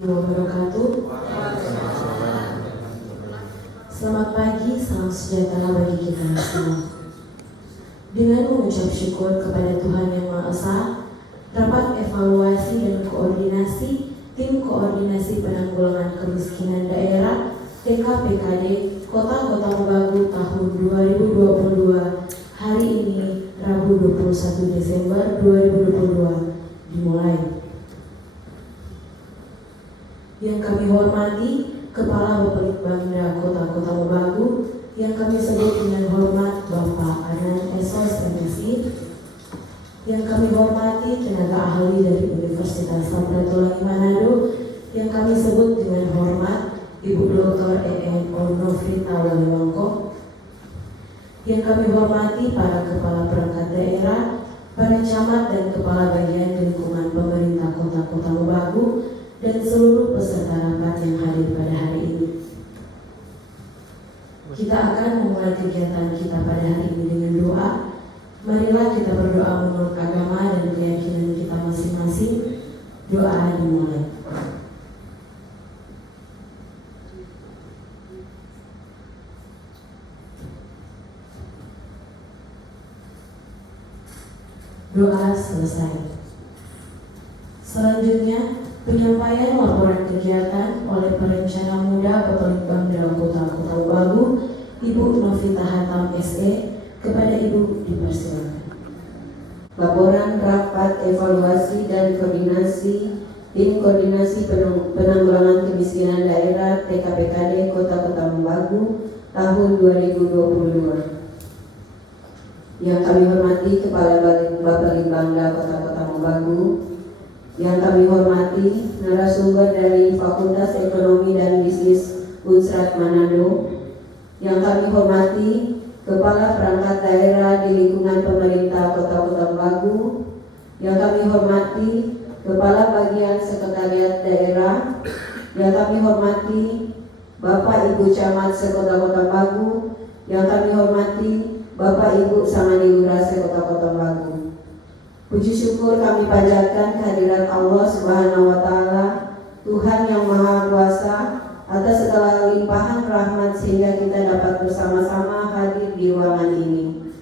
wabarakatuh. Selamat pagi, salam sejahtera bagi kita semua. Dengan mengucap syukur kepada Tuhan Yang Maha Esa, rapat evaluasi dan koordinasi Tim Koordinasi Penanggulangan Kemiskinan Daerah TKPKD Kota Mobagu tahun 2022 hari ini Rabu 21 Desember 2022 dimulai. Yang kami hormati Kepala Bapelitbangda Kota Mobagu, yang kami sebut dengan hormat Bapak Adnan Esos MSI, yang kami hormati tenaga ahli dari Universitas Samratulangi Manado, yang kami sebut dengan hormat Ibu Dr. EN Novita Waliwangko, yang kami hormati para kepala perangkat daerah, para camat dan kepala bagian lingkungan pemerintah Kota Mobagu, dan seluruh peserta rapat yang hadir pada hari ini. Kita akan memulai kegiatan kita pada hari ini dengan doa. Marilah kita berdoa menurut agama dan keyakinan kita masing-masing. Doa dimulai. Doa selesai. Selanjutnya, penyampaian laporan kegiatan oleh perencana muda Bapelitbangda Kota Mobagu, Ibu Novita Hatam SE. Kepada Ibu dipersilakan. Laporan rapat evaluasi dan koordinasi Tim Koordinasi Penanggulangan Kemiskinan Daerah TKPKD Kota Mobagu tahun 2022. Yang kami hormati Kepala Bapelitbangda Kota Mobagu, yang kami hormati narasumber dari Fakultas Ekonomi dan Bisnis Unsrat Manado, yang kami hormati Kepala Perangkat Daerah di lingkungan pemerintah Kota Mobagu, yang kami hormati Kepala Bagian Sekretariat Daerah, yang kami hormati Bapak Ibu Camat Sekota Mobagu, yang kami hormati Bapak Ibu Samani Lurah Sekota Mobagu. Puji syukur kami panjatkan kehadirat Allah Subhanahu wa Ta'ala, Tuhan yang Maha Kuasa, atas segala limpahan rahmat sehingga kita dapat bersama-sama hadir di ruangan ini.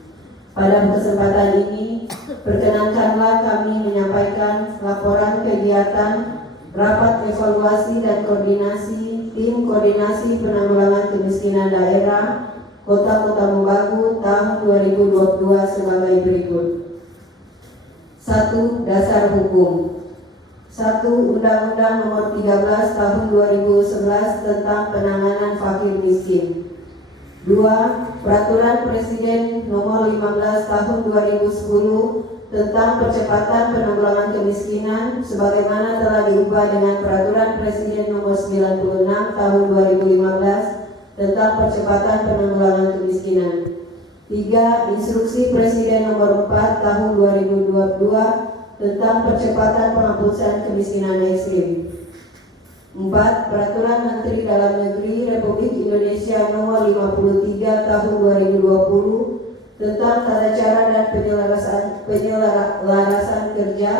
Pada kesempatan ini, perkenankanlah kami menyampaikan laporan kegiatan rapat evaluasi dan koordinasi Tim Koordinasi Penanggulangan Kemiskinan Daerah Kota Mobagu tahun 2022 sebagai berikut. 1. Dasar hukum. 1. Undang-Undang Nomor 13 Tahun 2011 tentang Penanganan Fakir Miskin. 2. Peraturan Presiden Nomor 15 Tahun 2010 tentang Percepatan Penanggulangan Kemiskinan sebagaimana telah diubah dengan Peraturan Presiden Nomor 96 Tahun 2015 tentang Percepatan Penanggulangan Kemiskinan. 3. Instruksi Presiden Nomor 4 Tahun 2022 tentang percepatan penghapusan kemiskinan ekstrim. 4. Peraturan Menteri Dalam Negeri Republik Indonesia Nomor 53 Tahun 2020 tentang tata cara dan penyelarasan kerja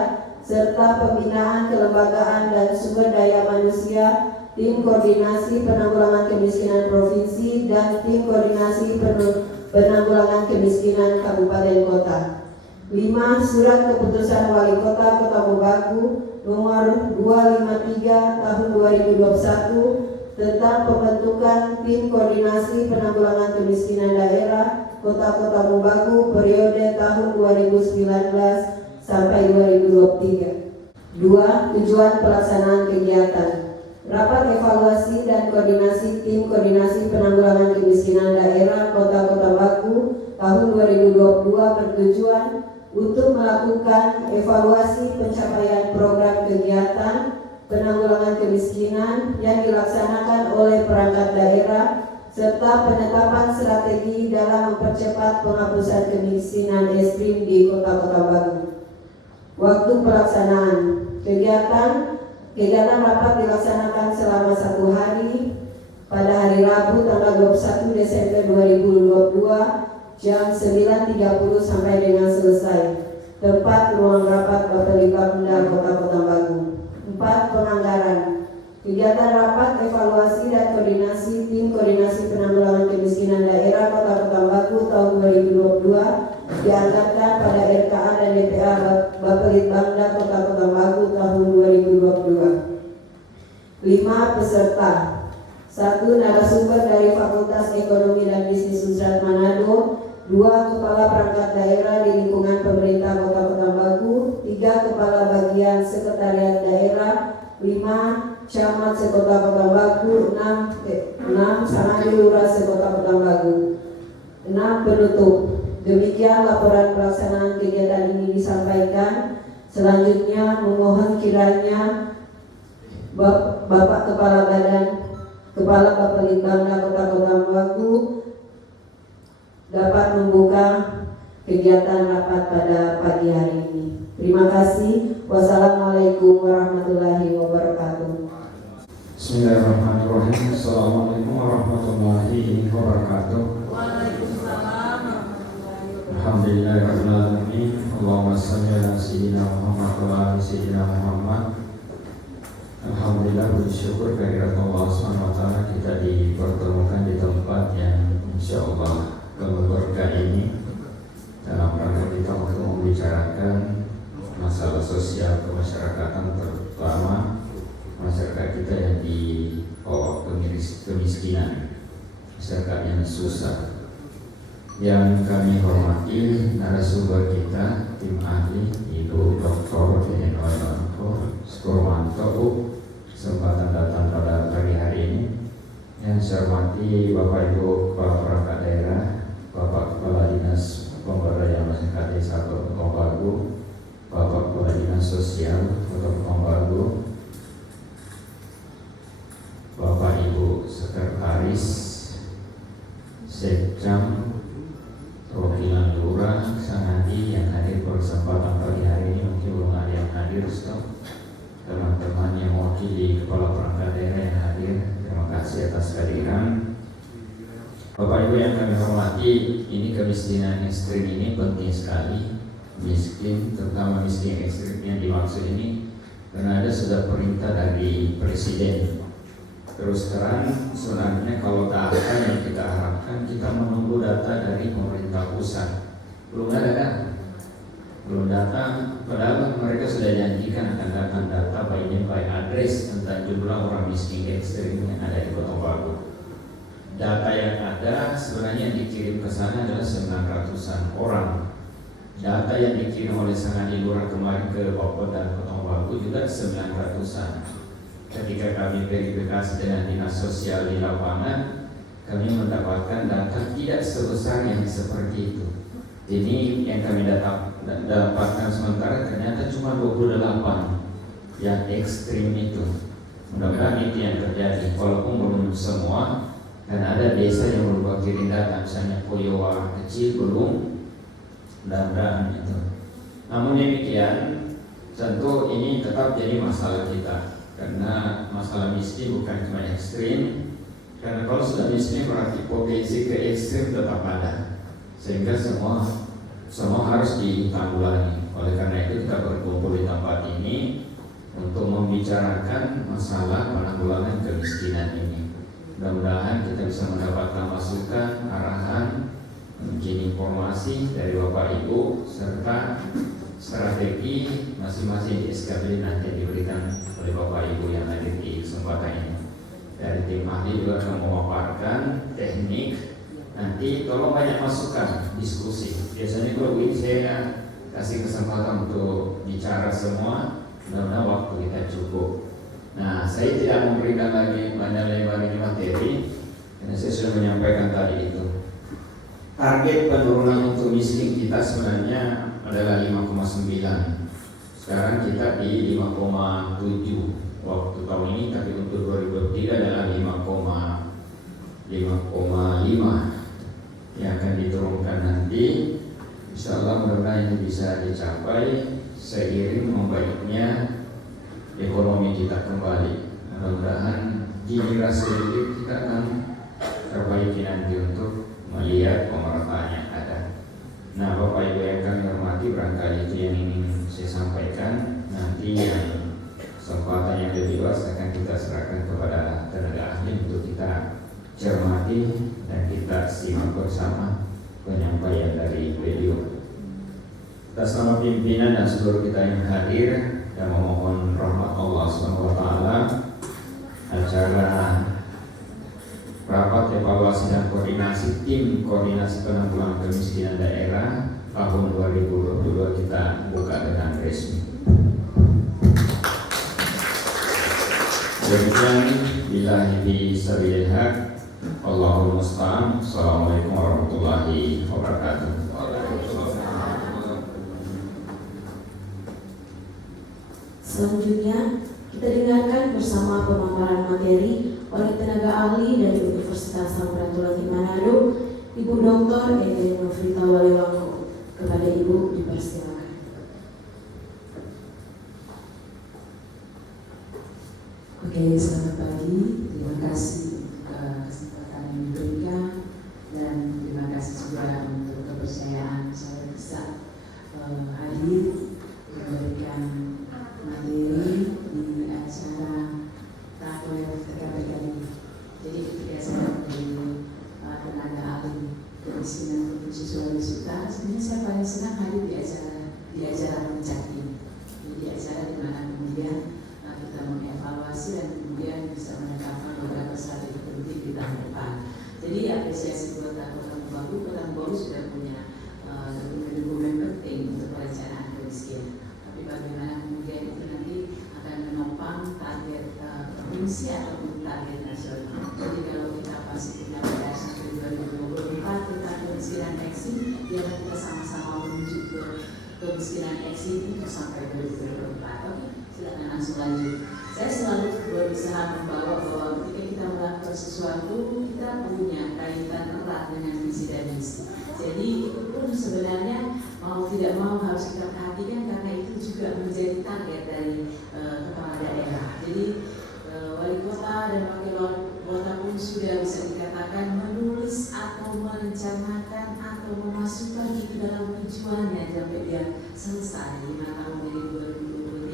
serta pembinaan kelembagaan dan sumber daya manusia Tim Koordinasi Penanggulangan Kemiskinan Provinsi dan Tim Koordinasi Penanggulangan Kemiskinan Kabupaten Kota. 5. Surat Keputusan Wali Kota Mobagu Nomor 253 Tahun 2021 tentang pembentukan Tim Koordinasi Penanggulangan Kemiskinan Daerah Kota Mobagu periode tahun 2019 sampai 2023. 2. Tujuan pelaksanaan kegiatan. Rapat evaluasi dan koordinasi Tim Koordinasi Penanggulangan Kemiskinan Daerah Kota Mobagu tahun 2022 bertujuan untuk melakukan evaluasi pencapaian program kegiatan penanggulangan kemiskinan yang dilaksanakan oleh perangkat daerah serta penetapan strategi dalam mempercepat penghapusan kemiskinan ekstrim di Kota Mobagu. Waktu pelaksanaan kegiatan rapat dilaksanakan selama 1 hari pada hari Rabu tanggal 21 Desember 2022 jam 9.30 sampai dengan selesai. Tempat ruang rapat Bapelitbangda Kota Mobagu. 4. Penganggaran. Kegiatan rapat evaluasi dan koordinasi tim koordinasi penanggulangan kemiskinan daerah Kota Pekanbaru tahun 2022 diangkatkan pada RKA dan DPA Bapelitbangda Kota Pekanbaru tahun 2022. 5 peserta. 1 narasumber dari Fakultas Ekonomi dan Bisnis Unsrat Manado. 2 kepala perangkat daerah di lingkungan pemerintah Kota Pekanbaru. 3 kepala bagian sekretariat daerah. 5 camat sekota Pekanbaru. 6 sangat lurah sekota Pekanbaru. 6 penutup. Demikian laporan pelaksanaan kegiatan ini disampaikan. Selanjutnya memohon kiranya Bapak Kepala Bapelitbangda Kota Pekanbaru dapat membuka kegiatan rapat pada pagi hari ini. Terima kasih. Wassalamualaikum warahmatullahi wabarakatuh. Bismillahirrahmanirrahim. Assalamualaikum warahmatullahi wabarakatuh. Waalaikumsalam warahmatullahi wabarakatuh. Alhamdulillahirabbil alamin. Allahumma shalli ala sayyidina Muhammad wa ala sayyidina Muhammad. Alhamdulillah, bersyukur kehadirat Allah Subhanahu wa taala kita dipertemukan di tempat yang insyaallah berkah ini dalam rangka kita untuk membicarakan masalah sosial kemasyarakatan, terutama masyarakat kita yang di bawah kemiskinan, masyarakat yang susah. Yang kami hormati narasumber kita, tim ahli Ibu Dr. Enoanto Skurmanto, kesempatan datang pada pagi hari ini. Yang saya hormati Bapak Ibu Kepala Perangkat Daerah, Bapak Kepala Dinas Pemberdayaan Masyarakat Desa Kota Pekanbaru, Bapak Kepala Dinas Sosial Kota Pekanbaru, Bapak Ibu Sekretaris Sekcam, perwakilan lurah, sanadi yang hadir bersempatan pagi hari ini. Mungkin belum ada yang hadir, teman-teman yang mewakili kepala perangkat daerah yang hadir, terima kasih atas kehadiran. Bapak Ibu yang kami hormati, ini kemiskinan ekstrim ini penting sekali. Miskin, terutama miskin ekstrim yang dimaksud ini karena ada sudah perintah dari Presiden. Terus terang, sebenarnya kalau data yang kita harapkan, kita menunggu data dari pemerintah pusat. Belum ada kan? Belum data, padahal mereka sudah janjikan akan datang data by name by address tentang jumlah orang miskin ekstrim yang ada di Kota Baru. Data yang ada sebenarnya yang dikirim ke sana adalah 900-an orang. Data yang dikirim oleh Sangani Lurah kemarin ke Bogor dan Kota Baru juga 900-an. Ketika kami verifikasi dengan dinas sosial di lapangan, kami mendapatkan data tidak sebesar yang seperti itu. Ini yang kami dapatkan sementara ternyata cuma 28 yang ekstrim itu. Mudah-mudahan itu yang terjadi, walaupun belum semua. Dan ada desa yang berubah kirim data, misalnya Poyowa kecil belum, mudah-mudahan itu. Namun demikian, tentu ini tetap jadi masalah kita. Karena masalah miskin bukan cuma ekstrim. Karena kalau sudah miskin berarti potensi ke ekstrim tetap ada. Sehingga semua harus ditanggulangi. Oleh karena itu kita berkumpul di tempat ini untuk membicarakan masalah penanggulangan kemiskinan ini. Mudah-mudahan kita bisa mendapatkan masukan, arahan, mungkin informasi dari Bapak Ibu serta strategi masing-masing di SKB nanti diberikan oleh Bapak Ibu yang hadir di kesempatan ini. Dari tim ahli juga akan memaparkan teknik. Nanti tolong banyak masukan, diskusi. Biasanya kalau ini saya kasih kesempatan untuk bicara semua, mudah-mudahan waktu kita cukup. Nah, saya tidak memberikan lagi banyak lebar ini materi, karena saya sudah menyampaikan tadi itu. Target penurunan untuk miskin kita sebenarnya adalah 5,9. Sekarang kita di 5,7 waktu tahun ini, tapi untuk 2023 adalah 5,5 yang akan diturunkan nanti. Insyaallah mudah-mudahan ini bisa dicapai seiring membaiknya ekonomi kita kembali. Mudah-mudahan generasi hidup kita akan terbaiki nanti untuk melihat pemerataan yang ada. Nah, Bapak Ibu yang kami hormati, barangkali itu yang ingin saya sampaikan. Nanti yang kesempatan yang lebih luas akan kita serahkan penyampaian dari beliau. Atas nama pimpinan dan seluruh kita yang hadir dan memohon rahmat Allah SWT, acara rapat evaluasi dan koordinasi tim koordinasi penanggulangan kemiskinan daerah tahun 2022 kita buka dengan resmi. Demikian, billahi bisabilil haq, Allahul musta'an. Assalamualaikum warahmatullahi wabarakatuh. Selanjutnya, kita dengarkan bersama pemaparan materi oleh tenaga ahli dari Universitas Samratulangi Manado, Ibu Dr. Eden Novita Waliwangko. Kepada Ibu dipersilakan. Oke, selamat pagi. Terima kasih kesempatan yang diberikan dan terima kasih juga untuk kepercayaan saya bisa hadir memberikan materi di acara TAKWEF TKPK ini. Jadi ketika saya menjadi tenaga ahli kemiskinan Provinsi Sulawesi Utara, sebenarnya saya paling senang hadir di acara puncak ini. Di acara di mana kemudian kita mengevaluasi dan kemudian bisa menetapkan beberapa strategi politik di tahun depan. Jadi apresiasi buat Kota Mobagu sudah punya dokumen penting untuk perencanaan kemiskinan. Tapi bagaimana kemudian itu nanti akan menopang target provinsi ataupun target nasional. Jadi kalau kita pasti punya pada sampai 2024 tentang kemiskinan ekstrim, biarlah kita sama-sama menuju ke kemiskinan ekstrim itu sampai 2024. Oke, silakan langsung lanjut. Saya selalu berusaha membawa bahwa ketika kita melakukan sesuatu, kita punya kaitan erat dengan visi dan misi. Jadi itu pun sebenarnya mau tidak mau harus kita perhatikan karena itu juga menjadi target dari kepala daerah. Jadi wali kota dan wakil wali kota pun sudah bisa dikatakan menulis atau merencanakan atau memasukkan itu dalam tujuannya sampai dia selesai 5 tahun dari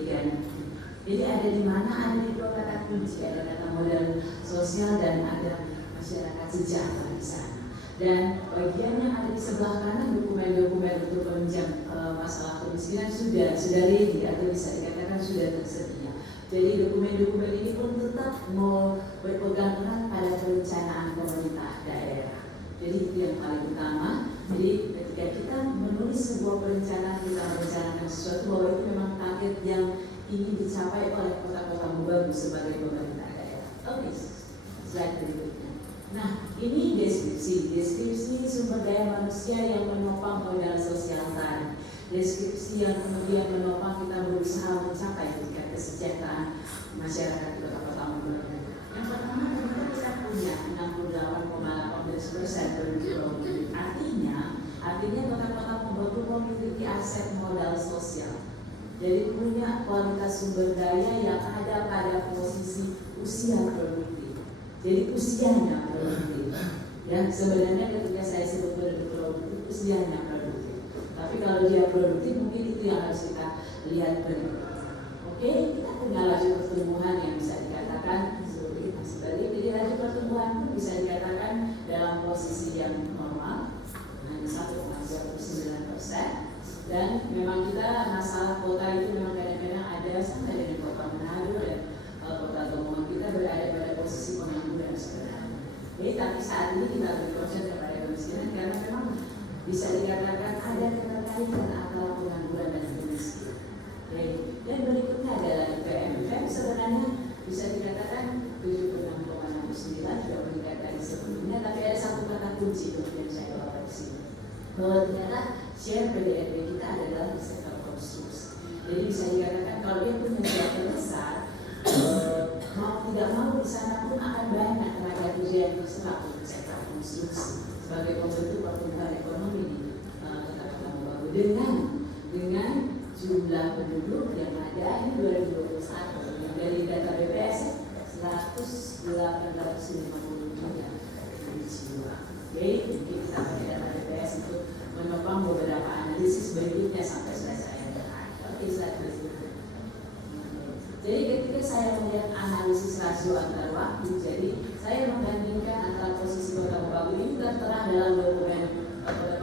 2023. Jadi ada di mana? Ada di 2 kata kunci, ada data modal sosial dan ada masyarakat sejahtera di sana. Dan bagian yang ada di sebelah kanan dokumen-dokumen untuk penunjang masalah kemiskinan sudah ready atau bisa dikatakan sudah tersedia. Jadi dokumen-dokumen ini pun tetap mau berpegang erat pada perencanaan pemerintah daerah. Jadi itu yang paling utama. Jadi ketika kita menulis sebuah perencanaan, kita merencanakan sesuatu bahwa itu memang target yang ini dicapai oleh kota-kota Mobagu sebagai pemerintah daerah. Oke, slide berikutnya. Nah, ini deskripsi sumber daya manusia yang menopang modal sosial tadi. Deskripsi yang kemudian menopang kita berusaha mencapai tingkat kesejahteraan masyarakat di kota-kota Mobagu. Yang pertama, kita punya 68,18% penduduk. Artinya kota-kota Mobagu memiliki aset modal sosial. Jadi punya kualitas sumber daya yang ada pada posisi usia produktif. Jadi usianya produktif. Ya, sebenarnya ketika saya sebut produktif, usianya produktif. Tapi kalau dia produktif, mungkin itu yang harus kita lihat berikutnya. Oke, kita punya laju pertumbuhan yang bisa dikatakan sebagai jadi laju pertumbuhan pun bisa dikatakan dalam posisi yang normal, hanya 1,29%. Dan memang kita masalah kota itu memang kadang-kadang ada sama dengan kota Manado dan kota Lamongan kita berada pada posisi pengangguran sebenarnya. Jadi tapi saat ini kita berkonsen kepada kemiskinan karena memang bisa dikatakan ada keterkaitan antara pengangguran dan kemiskinan. Dan berikutnya adalah IPM. IPM sebenarnya bisa dikatakan 76,69 juga meningkat dari sebelumnya, tapi ada satu kata kunci yang saya bawa di sini. Bahwa ternyata share PDRB kita adalah di sektor konstruksi. Jadi bisa dikatakan kalau dia punya nilai terbesar, mau tidak mau di sana pun akan banyak tenaga kerja yang terserap untuk sektor konstruksi sebagai pembentuk pertumbuhan ekonomi di kota-kota Mobagu dengan jumlah penduduk yang ada ini 2021 yang dari data BPS 1.853 jiwa. Oke, mungkin kita pakai data BPS untuk menopang beberapa analisis berikutnya sampai selesai. Oke, slide berikutnya. Jadi ketika saya melihat analisis rasio antar waktu, jadi saya membandingkan antara posisi kota Mobagu ini tertera dalam dokumen kota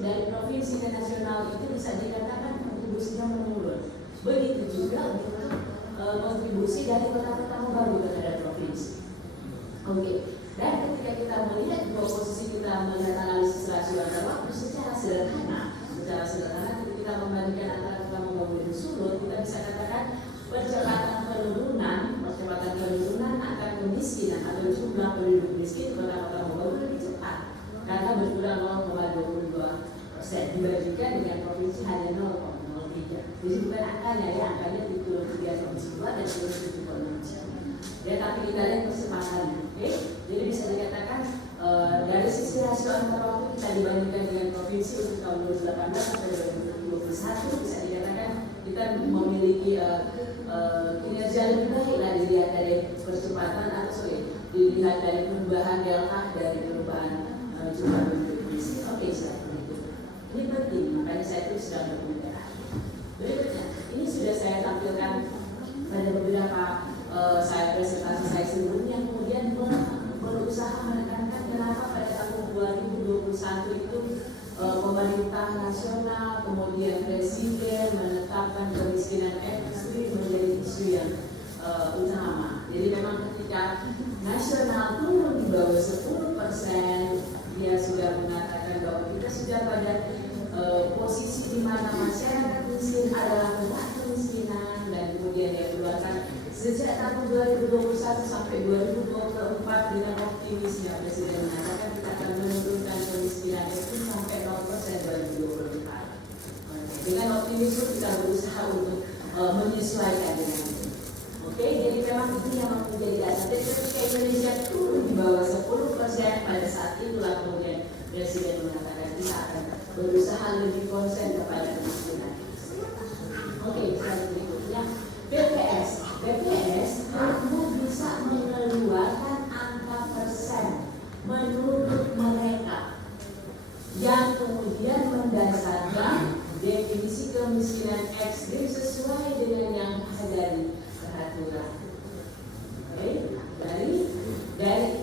dari provinsi ke nasional itu bisa dikatakan kontribusinya menurun. Begitu juga untuk kontribusi dari kota-kota baru terhadap provinsi. Oke. Dan ketika kita melihat dua posisi kita melihat analisis rasio antar waktu secara sederhana ketika kita membandingkan antara kota baru dan Solo, kita bisa katakan percepatan penurunan angka kemiskinan atau jumlah penduduk miskin kota-kota baru lebih cepat karena berkurang 0,22% dibandingkan dengan provinsi hanya 0,03. Jadi bukan angkanya ya, angkanya di turun 3 provinsi 2 dan turun 7,6. Ya, tapi kita lihat persepatannya, oke? Jadi bisa dikatakan dari sisi rasio antar waktu kita dibandingkan dengan provinsi untuk tahun 2018 sampai 2021 bisa dikatakan kita memiliki kinerja lebih baik lah dilihat dari percepatan atau dilihat dari perubahan delta dari perubahan jumlah penduduk miskin. Oke, seperti itu. Ini penting, makanya saya terus sedang berkomunikasi. Berikutnya, ini sudah saya tampilkan pada beberapa saya presentasi saya sebelumnya, kemudian berusaha menekankan kenapa pada tahun 2021 itu pemerintah nasional kemudian presiden menetapkan kemiskinan ekstrim menjadi isu yang utama. Jadi memang ketika nasional turun di bawah 10%, dia sudah mengatakan bahwa kita sudah pada posisi di mana masyarakat miskin adalah tempat kemiskinan, dan kemudian dia keluarkan sejak tahun 2021 sampai 2024 dengan optimisnya Presiden mengatakan kita akan menurunkan kemiskinan itu sampai 0% 2024. Dengan optimisme kita berusaha untuk menyesuaikan dengan itu. Oke, jadi memang itu yang menjadi dasar. Jadi ketika Indonesia turun di bawah 10% pada saat itulah kemudian Presiden mengatakan kita akan berusaha lebih konsen kepada kemiskinan. Oke, slide berikutnya. BPS hanya bisa mengeluarkan angka persen menurut mereka yang kemudian mendasarkan definisi kemiskinan ekstrim sesuai dengan yang ada di peraturan. Oke, dari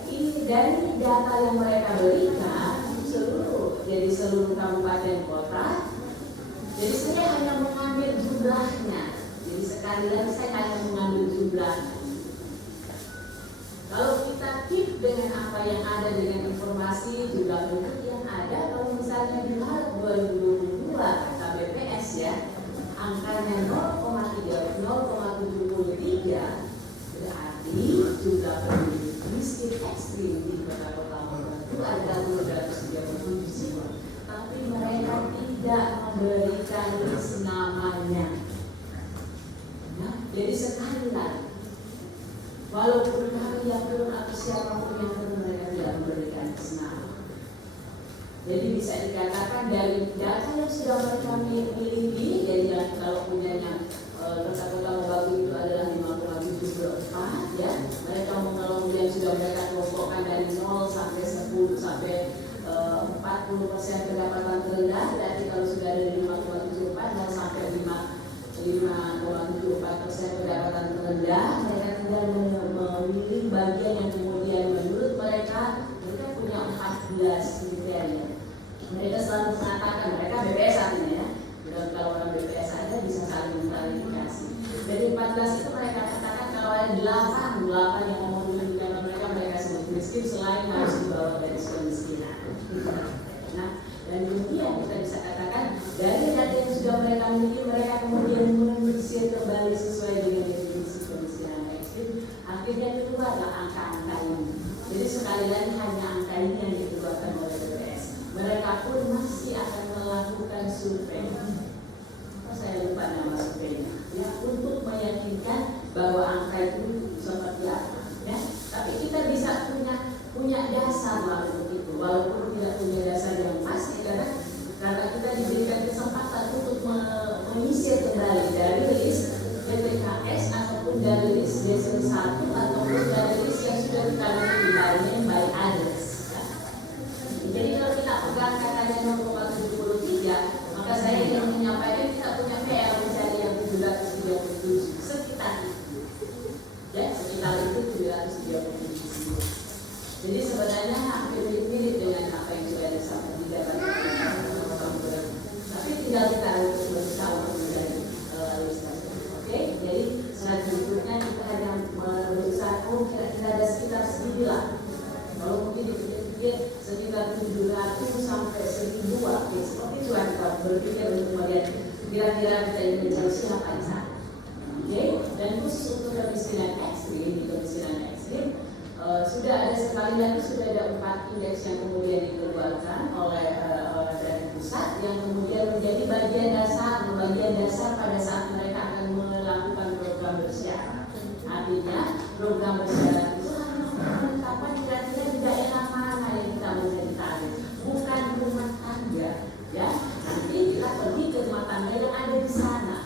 data yang mereka berikan seluruh kabupaten kota. Jadi saya hanya mengambil jumlahnya. Jadi sekali lagi saya hanya mengambil jumlahnya. Kalau kita keep dengan apa yang ada dengan informasi jumlah penduduk yang ada, kalau misalnya di Maret 2022 kata BPS ya, angkanya 0,73, berarti jumlah penduduk miskin ekstrim di kota-kota itu ada 237 jiwa. Tapi mereka tidak memberikan list namanya. Nah, jadi sekali lagi, walaupun kami yang turun atau siapapun yang turun, mereka tidak memberikan list nama. Jadi bisa dikatakan dari data yang sudah mereka miliki, jadi yang kalau punyanya kota-kota baru itu adalah 5,74 ya. Mereka kemudian sudah mereka kelompokkan dari 0 sampai 10 sampai 40% pendapatan terendah. Berarti kalau sudah dari 5,74 0 sampai 5,74% pendapatan terendah, mereka tinggal memilih bagian yang kemudian menurut mereka punya 14 kriteria. Mereka selalu mengatakan, mereka BPS artinya ya, dan kalau orang BPS ada bisa saling mengklarifikasi. Dari 14 itu mereka katakan kalau ada 8 yang memenuhi karena mereka sebut miskin selain harus di bawah garis kemiskinan. Nah, dan kemudian kita bisa katakan dari data yang sudah mereka miliki, mereka kemudian menyisir kembali sesuai dengan definisi kemiskinan ekstrim. Akhirnya keluarlah angka-angka ini. Jadi sekali lagi hanya angka ini yang dikeluarkan oleh BPS. Mereka pun masih akan melakukan survei. Saya lupa nama surveinya. Ya, untuk meyakinkan bahwa angka itu seperti apa. Ya, tapi kita bisa punya dasar lah untuk itu, walaupun tidak punya dasar yang pasti karena kita diberikan kesempatan untuk menyisir kembali dari list BPKS ataupun dari list Desil 1 ataupun dari list yang sudah kita miliki by address. Ya. Jadi kalau kita pegang katanya 0,73, maka saya ingin target sekitar 700 sampai 1000 wakil. Seperti itu kita berpikir untuk melihat kira-kira kita ingin mencari siapa di sana. Oke, dan khusus untuk kemiskinan ekstrim, sudah ada sekali lagi sudah ada 4 indeks yang kemudian dikeluarkan oleh dari pusat yang kemudian menjadi bagian dasar pada saat mereka akan melakukan program bersyarat. Artinya program bersyarat itu harus menetapkan kira-kira di daerah mana yang kita menjadi target, bukan rumah tangga, ya. Nanti kita pergi ke rumah tangga yang ada di sana.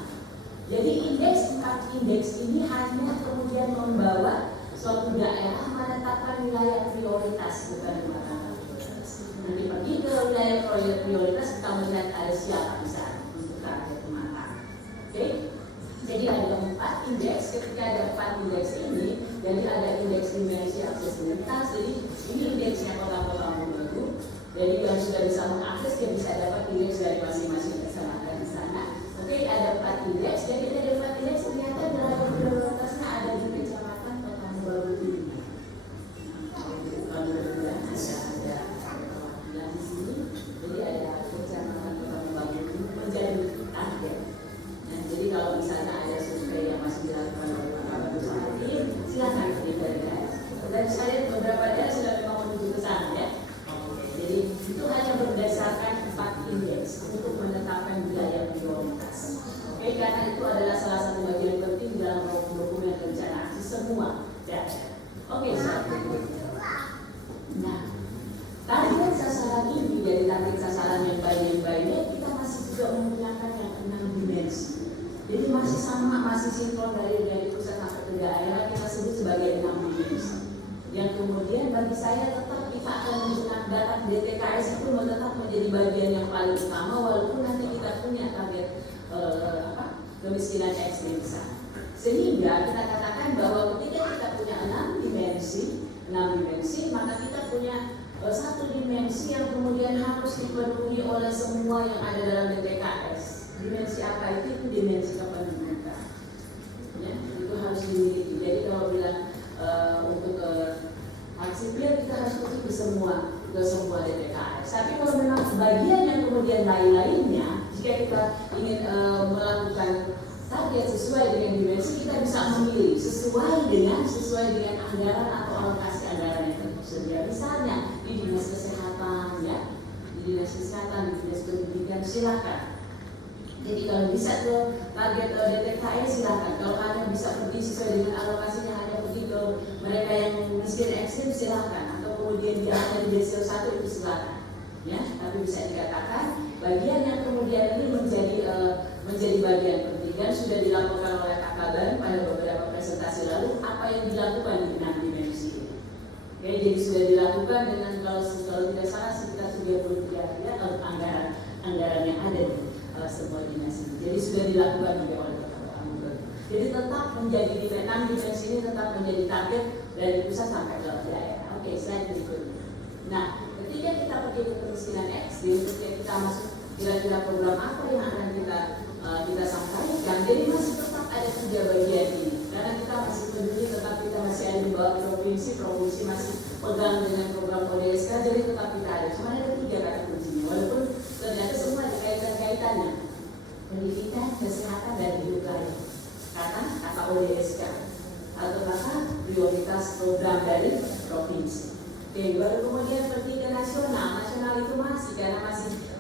Jadi 4 indeks ini hanya kemudian membawa suatu daerah menetapkan wilayah prioritas, bukan rumah tangga prioritas. Nanti pergi ke wilayah prioritas kita melihat ada siapa di sana untuk target rumah tangga. Oke? Jadi ada 4 indeks. Ketika ada 4 indeks ini, jadi ada indeks dimensi aksesibilitas. Jadi ini indeksnya kota-kota baru. Jadi yang sudah bisa mengakses dia bisa dapat indeks dari masing-masing kecamatan di sana. Oke, ada 4 indeks. Jadi ada 4 indeks ternyata dalam prioritasnya ada di kecamatan kota baru ini. Ada perwakilan di sini. Jadi ada kecamatan kota baru ini menjadi target. Jadi kalau misalnya ada survei yang masih dilakukan oleh Pak Kabar saat ini, silakan pergi dari daerah. Dan saya lihat beberapa daerah sudah memang menuju ke sana, ya. Jadi itu hanya berdasarkan 4 indeks untuk menetapkan wilayah prioritas. Oke, karena itu adalah salah satu bagian penting dalam dokumen rencana aksi semua daerah. Oke, nah, target sasaran ini dari target sasaran yang baik-baiknya kita masih juga menggunakan yang 6 dimensi. Jadi masih sama, masih sinkron dari pusat sampai ke daerah kita sebut sebagai 6 dimensi. Yang kemudian bagi saya tetap kita akan menggunakan data DTKS itu tetap menjadi bagian yang paling utama walaupun nanti kita punya target kemiskinan ekstrim di sana. Sehingga kita katakan bahwa ketika kita punya 6 dimensi, maka kita punya 1 dimensi yang kemudian harus dipenuhi oleh semua yang ada dalam DTKS. Dimensi apa itu? Dimensi kependudukan. Ya, itu harus dimiliki. Jadi kalau bilang untuk hak sipil kita harus masuk ke semua DTKS. Tapi kalau memang bagian yang kemudian lain-lainnya, jika kita ingin melakukan target sesuai dengan dimensi, kita bisa memilih sesuai dengan anggaran atau alokasi anggaran yang tersedia. Misalnya di dinas kesehatan, ya, di dinas kesehatan, di dinas pendidikan, silakan. Jadi kalau bisa ke target DTKS silakan. Kalau hanya bisa pergi sesuai dengan alokasinya hanya pergi ke mereka yang miskin ekstrim silakan. Atau kemudian dia hanya di desil 1 itu silakan. Ya, tapi bisa dikatakan bagian yang kemudian ini menjadi bagian penting dan sudah dilakukan oleh Kak Kabar pada beberapa presentasi lalu apa yang dilakukan di 6 dimensi ini. Oke, jadi sudah dilakukan dengan kalau tidak salah sekitar 33 ya anggaran yang ada di semua dinas ini. Jadi sudah dilakukan juga oleh Kota Amber. Jadi tetap menjadi di 6 dimensi ini tetap menjadi target dari pusat sampai ke daerah. Oke, slide berikutnya. Nah, ketika kita pergi ke kemiskinan ekstrim, ketika kita masuk kira-kira program apa yang akan kita sampaikan, jadi masih tetap ada 3 bagian ini. Karena kita masih peduli, tetap kita masih ada di bawah provinsi masih pegang dengan program ODSK, jadi tetap kita ada. Cuma ada 3 kata kuncinya, walaupun ternyata semua ada kaitannya. Pendidikan, kesehatan, dan hidup layak. Kata ODSK atau kata prioritas program dari provinsi. Oke, baru kemudian pergi ke nasional itu masih karena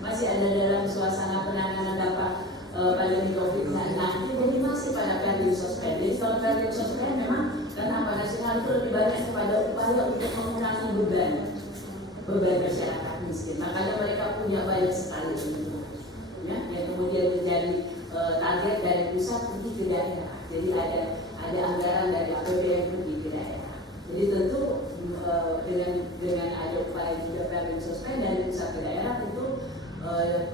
masih ada dalam suasana penanganan dampak pandemi COVID-19, jadi masih pada Perdim Sosmed. Jadi kalau Perdim Sosmed memang kenapa nasional itu lebih banyak kepada upaya untuk mengurangi beban masyarakat miskin. Makanya mereka punya banyak sekali ini, ya, yang kemudian menjadi target dari pusat pergi ke daerah. Jadi ada anggaran dari APBN pergi ke daerah. Jadi tentu dengan ada upaya juga Perdim Sosmed dari pusat ke daerah, tentu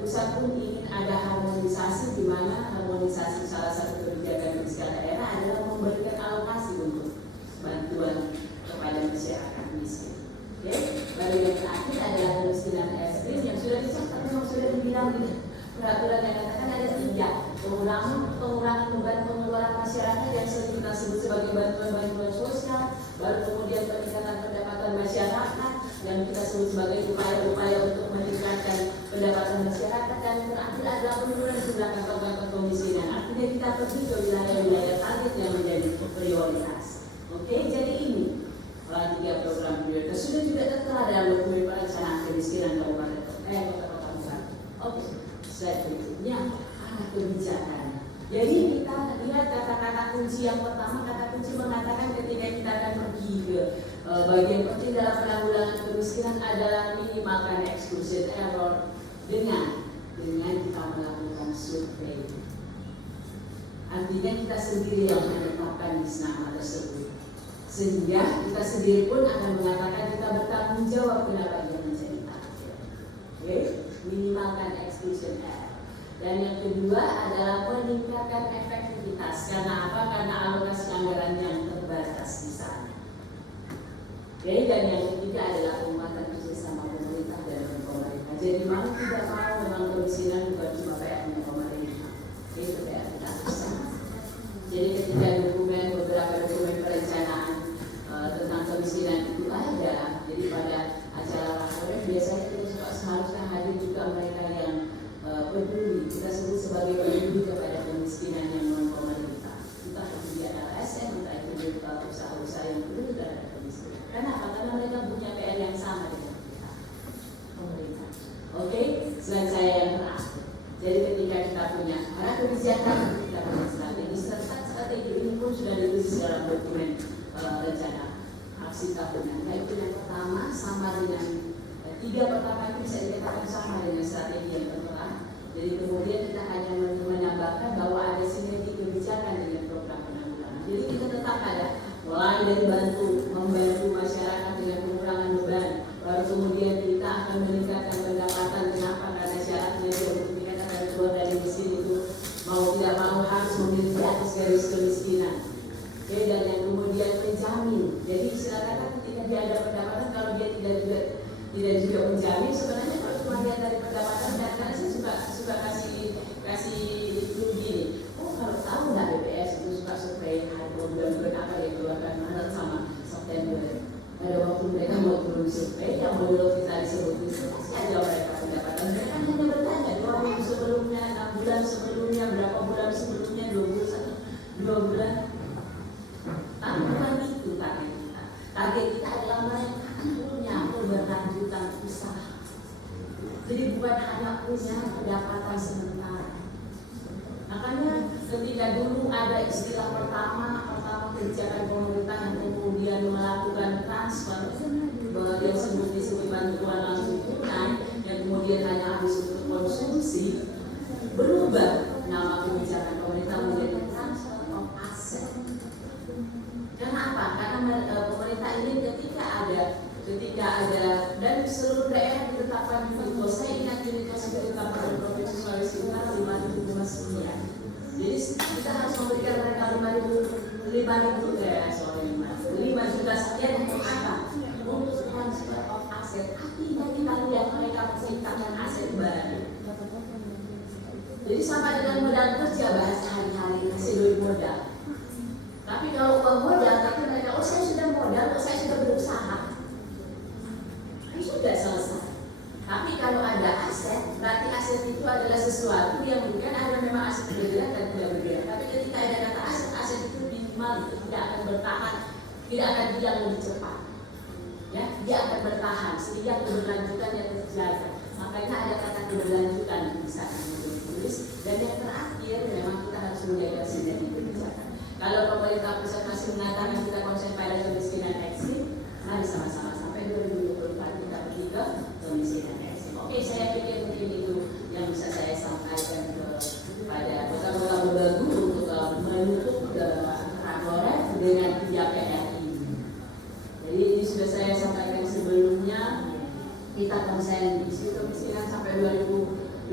pusat pun ingin ada harmonisasi, di mana harmonisasi salah satu kebijakan di skala daerah adalah memberikan alokasi untuk bantuan kepada masyarakat miskin. Oke, baru yang terakhir adalah kemiskinan ekstrim yang sudah dicatat, memang sudah dibilang di peraturan yang katakan ada 3, pengurangan beban pengeluaran masyarakat yang sering kita sebut sebagai bantuan sosial, baru kemudian peningkatan pendapatan masyarakat, yang kita sebut sebagai upaya-upaya untuk meningkatkan pendapatan masyarakat, dan terakhir adalah penurunan jumlah kantong-kantong kemiskinan. Artinya kita pergi ke wilayah-wilayah target yang menjadi prioritas. Oke, jadi ini 3 program prioritas sudah juga tertera dalam dokumen perencanaan kemiskinan Kabupaten Kota Bogor. Oke, slide berikutnya arah kebijakan. Jadi kita lihat kata-kata kunci yang pertama, kata kunci mengatakan ketika kita akan pergi ke bagian penting dalam penanggulangan kemiskinan adalah minimalkan exclusion error dengan kita melakukan survei. Artinya kita sendiri yang menetapkan nama tersebut, sehingga kita sendiri pun akan mengatakan kita bertanggung jawab kenapa dia menjadi target. Oke, minimalkan exclusion error. Dan yang kedua adalah meningkatkan efektivitas. Karena apa? Karena alokasi anggaran yang terbatas di sana. Oke, dan yang ketiga adalah penguatan kerjasama pemerintah dan pemerintah. Jadi mau tidak mau memang kemiskinan bukan cuma PR-nya pemerintah. Oke, itu PR kita bersama. Jadi ketika beberapa dokumen perencanaan tentang kemiskinan itu ada. Jadi pada acara rakornya biasanya kita suka seharusnya hadir juga mereka yang peduli, kita sebut sebagai peduli kepada kemiskinan yang non pemerintah. Entah itu dia LSM, entah itu dia usaha-usaha yang peduli terhadap kemiskinan. Kenapa? Karena mereka punya PR yang sama dengan kita, pemerintah. Oke, selain saya yang terakhir. Jadi ketika kita punya arah kebijakan, kita punya strategi ini pun sudah ditulis dalam dokumen rencana aksi tahunan. Yaitu yang pertama sama dengan 3 pertama itu bisa dikatakan sama dengan strategi yang tertera. Jadi kemudian kita hanya menambahkan bahwa ada sinergi kebijakan dengan program penanggulangan. Jadi kita tetap ada mulai dari membantu masyarakat dengan pengurangan beban, baru kemudian kita akan meningkatkan pendapatan. Kenapa? Karena syaratnya untuk dikatakan keluar dari miskin itu mau tidak mau harus memiliki atas garis kemiskinan. Oke, dan yang kemudian menjamin. Jadi silakan ketika dia ada pendapatan, kalau dia tidak juga menjamin, sebenarnya kalau cuma lihat dari pendapatan, dan karena saya suka kasih itu gini, kalau tahu nggak BPS itu suka survei bulan-bulan apa yang keluarkan Maret sama September, pada waktu mereka mau turun survei yang menurut kita disebut itu pasti ada mereka pendapatan. Mereka hanya bertanya 2 minggu sebelumnya, 6 bulan sebelumnya, berapa bulan sebelumnya, 2 bulan. Tapi bukan itu target kita. Target kita adalah mereka punya keberlanjutan usaha. Jadi bukan hanya punya pendapatan sementara. Makanya ketika dulu ada istilah pertama kebijakan pemerintah yang kemudian melakukan transfer yang disebut bantuan langsung tunai, yang kemudian hanya habis untuk konsumsi, berubah nama kebijakan pemerintah menjadi transfer of asset. Kenapa? Karena pemerintah ini ketika ada dan seluruh daerah ditetapkan unit. Saya ingat unit ditetapkan oleh Provinsi Sulawesi Utara 5.9. Jadi kita harus memberikan mereka 5.000 daerah soalnya 5 juta sekian untuk apa? Untuk transfer of asset. Artinya kita lihat mereka menciptakan aset baru. Jadi sama dengan modal kerja bahasa hari-hari kasih duit modal. Tapi kalau uang modal, tapi mereka, saya sudah modal, saya sudah berusaha. Sudah selesai. Tapi kalau ada aset, berarti aset itu adalah sesuatu yang bukan ada memang aset bergerak dan tidak bergerak. Tapi ketika ada kata aset itu minimal tidak akan bertahan, tidak akan hilang lebih cepat. Ya, dia akan bertahan sehingga keberlanjutannya terjaga. Makanya ada kata keberlanjutan di sana ditulis. Dan yang terakhir memang kita harus menjaga sinergi kebijakan. Kalau pemerintah pusat masih mengatakan kita konsen pada kemiskinan ekstrim, mari sama-sama sampai 2024 kita pergi ke kemiskinan ekstrim. Oke, saya pikir mungkin itu yang bisa saya sampaikan kepada kota-kota Bogor untuk menutup rakoran dengan 3 PR ini. Jadi ini sudah saya sampaikan sebelumnya, kita konsen isu kemiskinan sampai 2024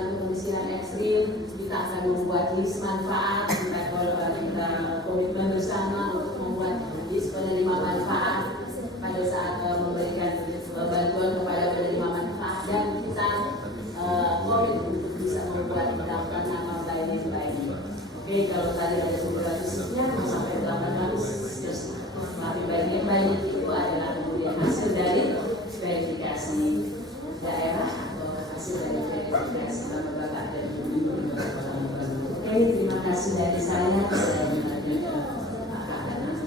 untuk kemiskinan ekstrim. Kita akan membuat list manfaat, kita komitmen bersama untuk membuat list penerima manfaat pada saat memberikan bantuan kepada penerima manfaat, dan kita komit untuk bisa membuat mendaftar nama baik-baik. Oke, kalau tadi ada 700-nya sampai 800, tapi baik-baik itu adalah kemudian hasil dari kasih dari saya dan bagi Pak Kadana.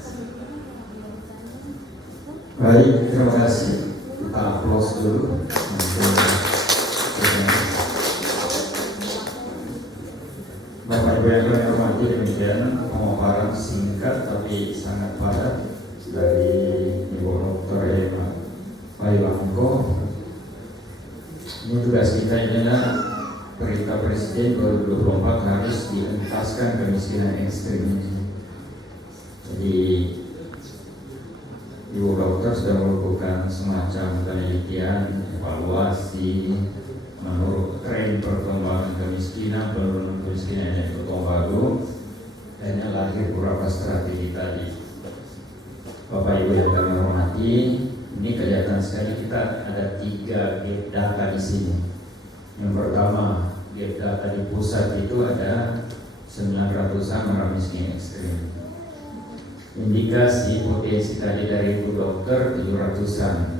Baik, terima kasih. Kita aplaus dulu. Bapak Ibu yang kami hormati, demikian pemaparan singkat tapi sangat padat dari Ibu Dr. Eva Paibangko. Ini tugas kita adalah perintah Presiden 2024 harus dientaskan kemiskinan ekstrim ini. Jadi Ibu dokter sudah melakukan semacam penelitian, evaluasi menurut tren perkembangan kemiskinan, penurunan kemiskinan yang berkembang, dan lahir beberapa strategi tadi. Bapak Ibu yang kami hormati, ini kelihatan sekali kita ada 3 gap data di sini. Yang pertama, gap data di pusat itu ada 900-an orang miskin ekstrim. Indikasi potensi tadi dari Ibu dokter 700-an.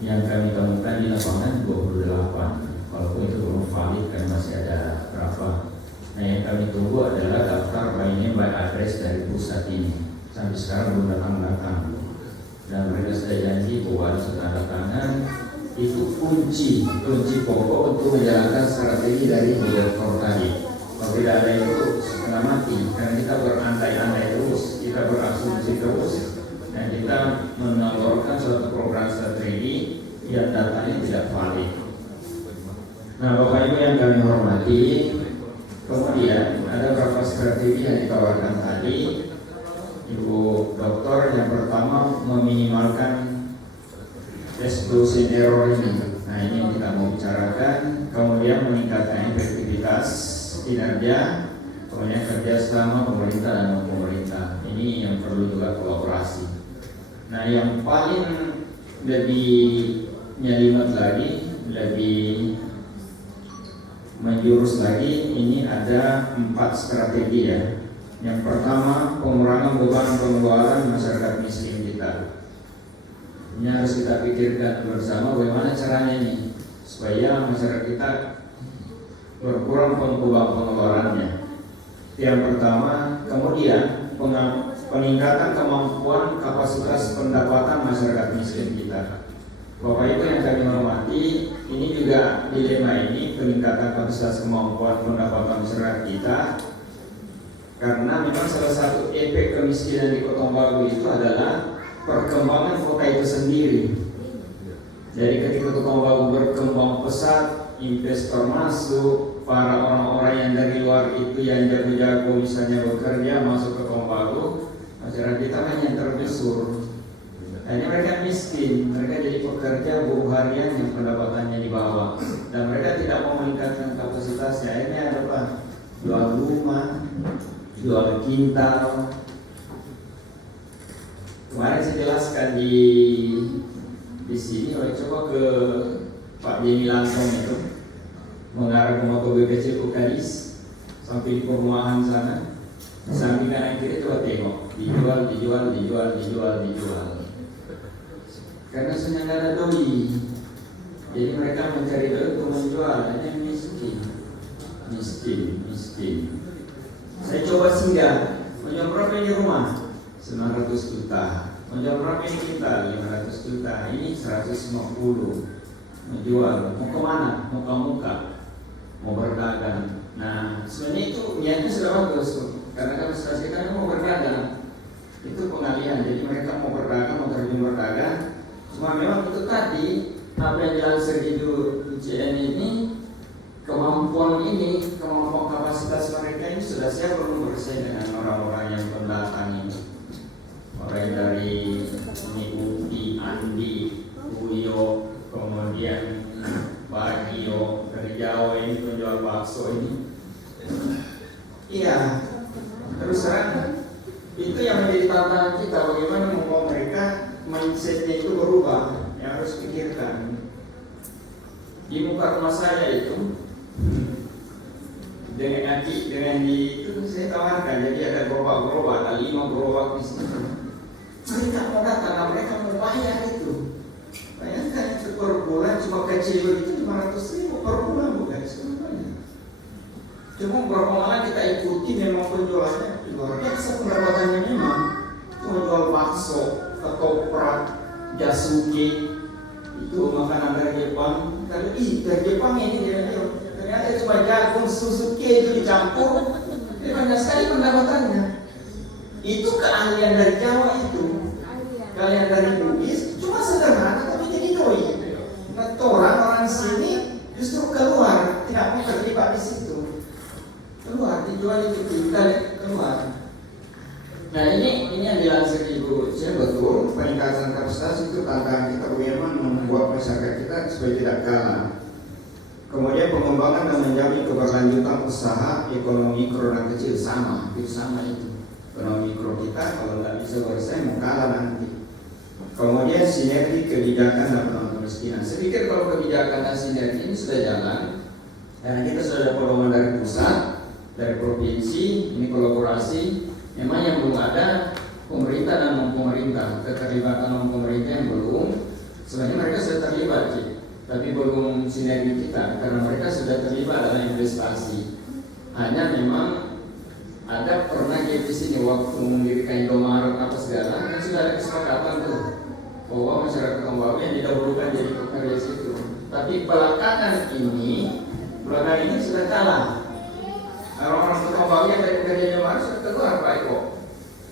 Yang kami temukan di lapangan 28. Walaupun itu belum valid kan masih ada berapa. Nah yang kami tunggu adalah daftar by name by address dari pusat ini. Sampai sekarang belum datang. Dan mereka sudah janji bahwa harus tanda tangan. Itu kunci pokok untuk menjalankan strategi dari Ibu dokter tadi. Kalau tidak ada itu setengah mati, karena kita berandai-andai terus, kita berasumsi terus, dan kita menelurkan suatu program strategi yang datanya tidak valid. Nah, Bapak Ibu yang kami hormati, kemudian ada beberapa strategi yang ditawarkan tadi. Ibu dokter yang pertama meminimalkan explosion error ini. Nah, ini yang kita mau bicarakan. Kemudian meningkatkan efektivitas kinerja, kemudian kerjasama pemerintah dan non pemerintah. Ini yang perlu juga kolaborasi. Nah, yang paling lebih nyalimat lagi, lebih menjurus lagi, ini ada 4 strategi ya. Yang pertama, pengurangan beban pengeluaran masyarakat miskin kita. Ini harus kita pikirkan bersama bagaimana caranya nih supaya masyarakat kita berkurang beban pengeluarannya. Yang pertama, kemudian peningkatan kemampuan kapasitas pendapatan masyarakat miskin kita. Bapak Ibu yang kami hormati, ini juga dilema ini peningkatan kapasitas kemampuan pendapatan masyarakat kita, karena memang salah satu efek kemiskinan di Kota Baru itu adalah perkembangan kota itu sendiri. Jadi ketika Kota Baru berkembang pesat, investor masuk, para orang-orang yang dari luar itu yang jago-jago misalnya bekerja masuk ke Kota Baru, masyarakat kita hanya tergusur. Hanya mereka miskin, mereka jadi pekerja buruh harian yang pendapatannya di bawah, dan mereka tidak mau meningkatkan kapasitasnya. Akhirnya ada apa? Jual rumah, jual kintal. Kemarin saya jelaskan di sini, coba ke Pak Jemi Lantong itu mengarah ke Moto BPC Kadis sampai di perumahan sana. Di samping kanan kiri coba tengok, dijual. Karena sudah nggak ada doi, jadi mereka mencari doi untuk menjual. Hanya miskin. Saya coba singgah, menjual berapa ini rumah? 900 juta. Menjual berapa ini kita? 500 juta. Ini 150. Menjual. Mau kemana? Mau ke muka. Mau berdagang. Nah, sebenarnya itu niatnya sudah bagus tuh. Karena kapasitas kita mau berdagang. Itu pengalihan. Jadi mereka mau berdagang, mau terjun berdagang. Cuma memang itu tadi apa yang jalan segitu UCN ini, kemampuan kapasitas mereka ini sudah siap belum bersaing dengan orang-orang yang pendatang ini. Orang dari ini Uti, Andi, Uyo, kemudian Bagio dari Jawa ini penjual bakso ini. Iya, terus terang itu yang menjadi tantangan kita, bagaimana membawa mereka mindsetnya itu berubah, yang harus pikirkan. Di muka rumah saya itu dengan itu saya tawarkan, jadi ada gerobak, ada 5 gerobak di sini. Mereka mau datang, mereka mau bayar itu. Bayangkan itu per bulan cuma kecil begitu 500.000 per bulan, bukan semuanya. Cuma beberapa malah kita ikuti memang penjualannya luar biasa pendapatannya memang. Menjual bakso, ketoprak, jasuke, itu makanan dari Jepang. Dari Jepang ini ternyata cuma jagung, susu, keju dicampur. Jadi banyak sekali pendapatannya. Itu keahlian dari Jawa itu. Keahlian dari Bugis cuma sederhana tapi jadi doi. Nah, orang sini justru keluar, tidak mau terlibat di situ. Keluar, dijual itu kita keluar. Nah ini yang dilansir Ibu Sen, betul peningkatan kapasitas itu tantangan kita bagaimana membuat masyarakat kita supaya tidak kalah. Kemudian pengembangan dan menjamin keberlanjutan usaha ekonomi mikro dan kecil sama itu. Ekonomi mikro kita kalau tidak bisa bersaing mau kalah nanti. Kemudian sinergi kebijakan dan penanganan kemiskinan. Saya pikir kalau kebijakan dan sinergi ini sudah jalan, karena kita sudah ada dorongan dari pusat, dari provinsi, ini kolaborasi. Memang yang belum ada pemerintah dan non-pemerintah, keterlibatan non-pemerintah yang belum. Sebenarnya mereka sudah terlibat, tapi belum sinergi kita karena mereka sudah terlibat dalam investasi. Hanya memang ada pernah di sini waktu mendirikan Indomaret apa segala, kan sudah ada kesepakatan tuh bahwa masyarakat Tombawi yang didahulukan jadi pekerja situ. Tapi belakangan ini sudah kalah. Orang-orang Tombawi yang dari pekerja Indomaret sudah keluar, Pak Eko.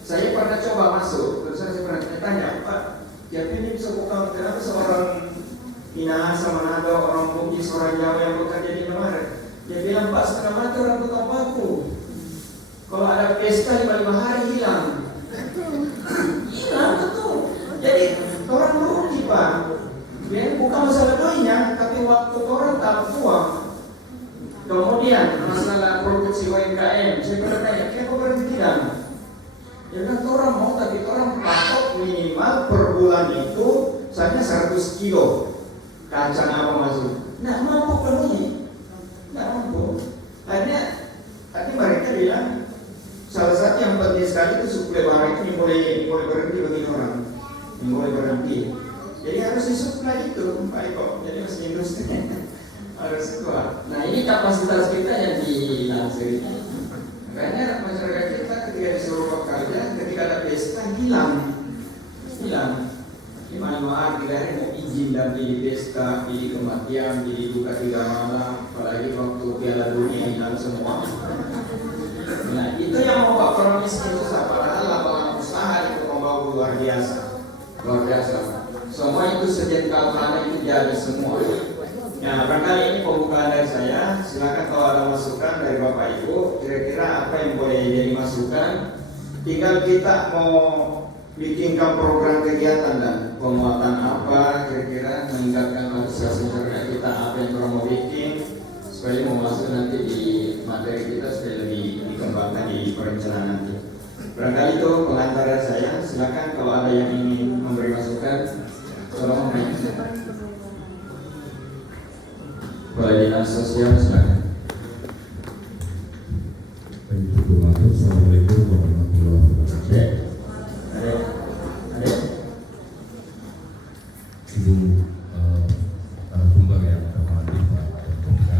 Saya pernah coba masuk, terus saya pernah tanya, Pak, siapa ini bisa bukan kenapa seorang Minahasa, Manado, orang Bugis, orang Jawa yang bekerja di Indomaret? Dia bilang, Pak, setengah mati orang tukang paku. Kalau ada pesta 5 hari hilang. Hilang betul. Jadi orang merugi, Pak. Dia bukan masalah doinya, tapi waktu orang tak uang. Kemudian masalah produksi UMKM, saya pernah tanya, kenapa berhenti tidak? Ya kan orang mau, tapi orang patok minimal per bulan itu misalnya 100 kilo kacang apa masuk. Nggak mampu penuhi, nggak mampu. Akhirnya tadi mereka bilang salah satu yang penting sekali itu suplai barang itu mulai berhenti bagi orang, mulai berhenti. Jadi harus disuplai itu, Pak Eko. Jadi masih industri harus kuat. Nah ini kapasitas kita yang dilansir. Makanya masyarakat kita ketika disuruh bekerja, ketika ada pesta hilang. Gimana maaf, kita hari mau izin dan pilih pesta, pilih kematian, pilih duka 3 malam, apalagi waktu Piala Dunia hilang semua. Nah itu yang mau Pak orang miskin susah, padahal lapangan usaha itu membawa luar biasa. Semua itu sejengkal tanah itu jadi semua. Nah, barangkali ini pembukaan dari saya. Silakan kalau ada masukan dari Bapak Ibu, kira-kira apa yang boleh jadi masukan. Tinggal kita mau bikinkan program kegiatan dan penguatan apa, kira-kira meningkatkan partisipasi masyarakat kita, apa yang kita mau bikin supaya mau masuk nanti di materi kita supaya lebih dikembangkan di perencanaan nanti. Barangkali itu pengantar dari saya. Silakan kalau ada yang ingin memberi masukan, tolong Balai Dinas Sosial, silakan. Assalamualaikum warahmatullahi wabarakatuh. Ibu narasumber yang terhormati Pak Komda,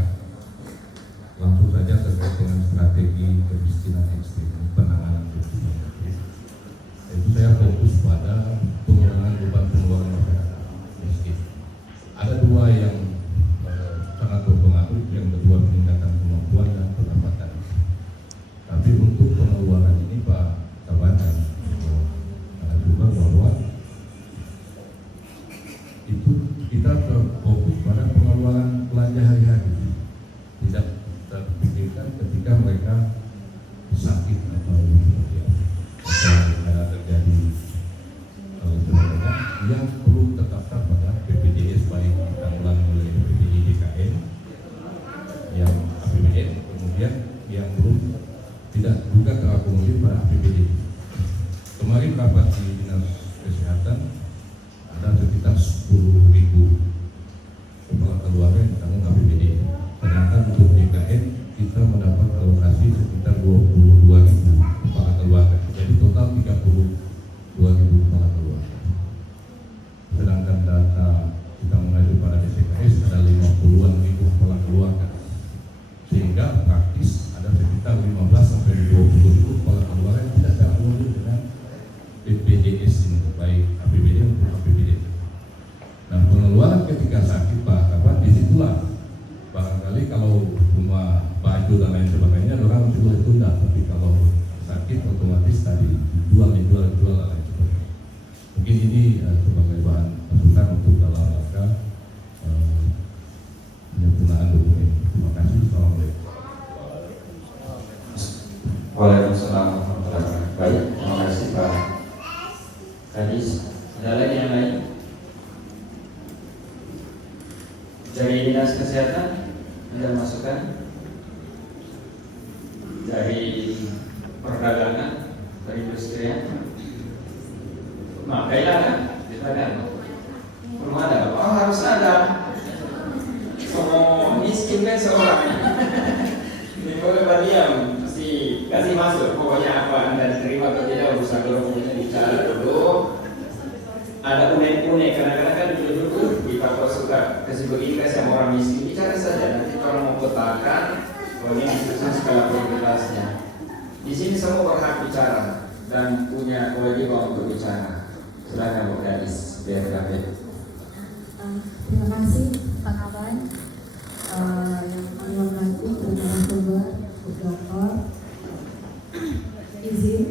langsung saja terkait dengan strategi kemiskinan ekstrim, penanganan kemiskinan ekstrim. Itu saya fokus pada pengurangan beban pengeluaran masyarakat miskin. Ada 2 yang sangat berpengaruh, yang kedua meningkatkan kemampuan dan pendapatan. Tapi untuk pengeluaran ini Pak Tabanan juga bahwa itu kita terfokus pada pengeluaran belanja hari-hari, tidak terpikirkan ketika mereka sakit atau kedua ketika sakit Pak kapan disitulah barangkali kalau cuma baju dan lain sebagainya orang masih boleh tunda, tapi kalau sakit otomatis tadi dijual dan lain sebagainya. Mungkin ini sebagai bahan masukan untuk dalam rangka penyempurnaan dokumen. Terima kasih. Assalamualaikum. Waalaikumsalam warahmatullahi wabarakatuh. Baik, terima kasih Pak Kadis. Ada lagi yang lain? Dari Dinas Kesehatan ada masukan? Dari perdagangan, perindustrian? Makailah kan? Kita kan? Belum ada? Oh harus ada. Mau miskin kan seorang. Ini boleh diam, mesti kasih masuk. Pokoknya apa Anda terima atau tidak usah kalau punya bicara dulu. Ada unek-unek, kadang-kadang kan dulu kita kalau suka kasih begini kasih sama orang miskin bicara saja. Nanti kalau mau petakan, kalau ini disusun skala prioritasnya. Di sini semua berhak bicara dan punya kewajiban untuk bicara. Silakan Bu Kadis, biar dapat. Terima kasih Pak Kaban. Yang kami hormati narasumber, Dokter. Izin.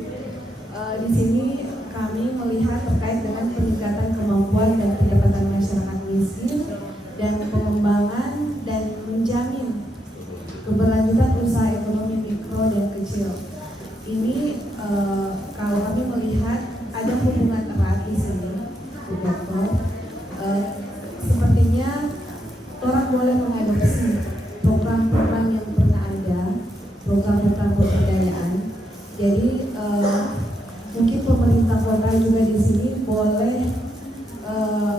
Di sini kami melihat terkait dengan peningkatan kemampuan dan pendapatan masyarakat miskin dan pengembangan dan menjamin keberlanjutan usaha ekonomi mikro dan kecil. Ini kalau kami melihat ada hubungan erat di sini, Dokter. Sepertinya orang boleh mengadopsi program-program yang pernah ada, program-program pemberdayaan. Jadi mungkin pemerintah kota juga di sini boleh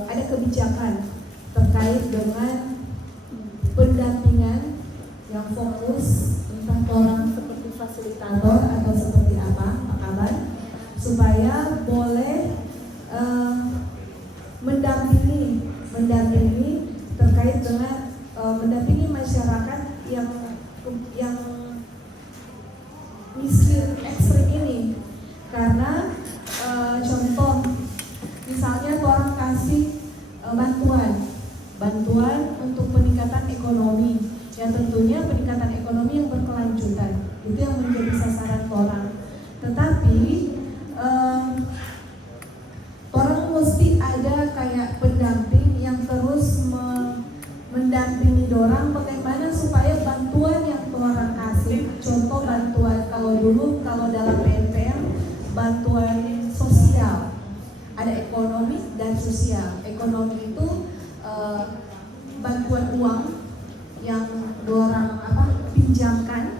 ada kebijakan terkait dengan pendampingan yang fokus, entah orang seperti fasilitator atau seperti apa, Pak Kaban, supaya boleh mendampingi terkait dengan mendampingi masyarakat yang miskin ekstrim ini. Karena contoh misalnya orang kasih bantuan untuk peningkatan ekonomi, yang tentunya peningkatan ekonomi yang berkelanjutan itu yang menjadi sasaran orang. Tetapi orang mesti ada kayak pendamping yang terus mendampingi orang bagaimana supaya bantuan yang orang kasih, contoh bantuan kalau dalam PNPM bantuan sosial, ada ekonomi dan sosial. Ekonomi itu bantuan uang yang orang pinjamkan,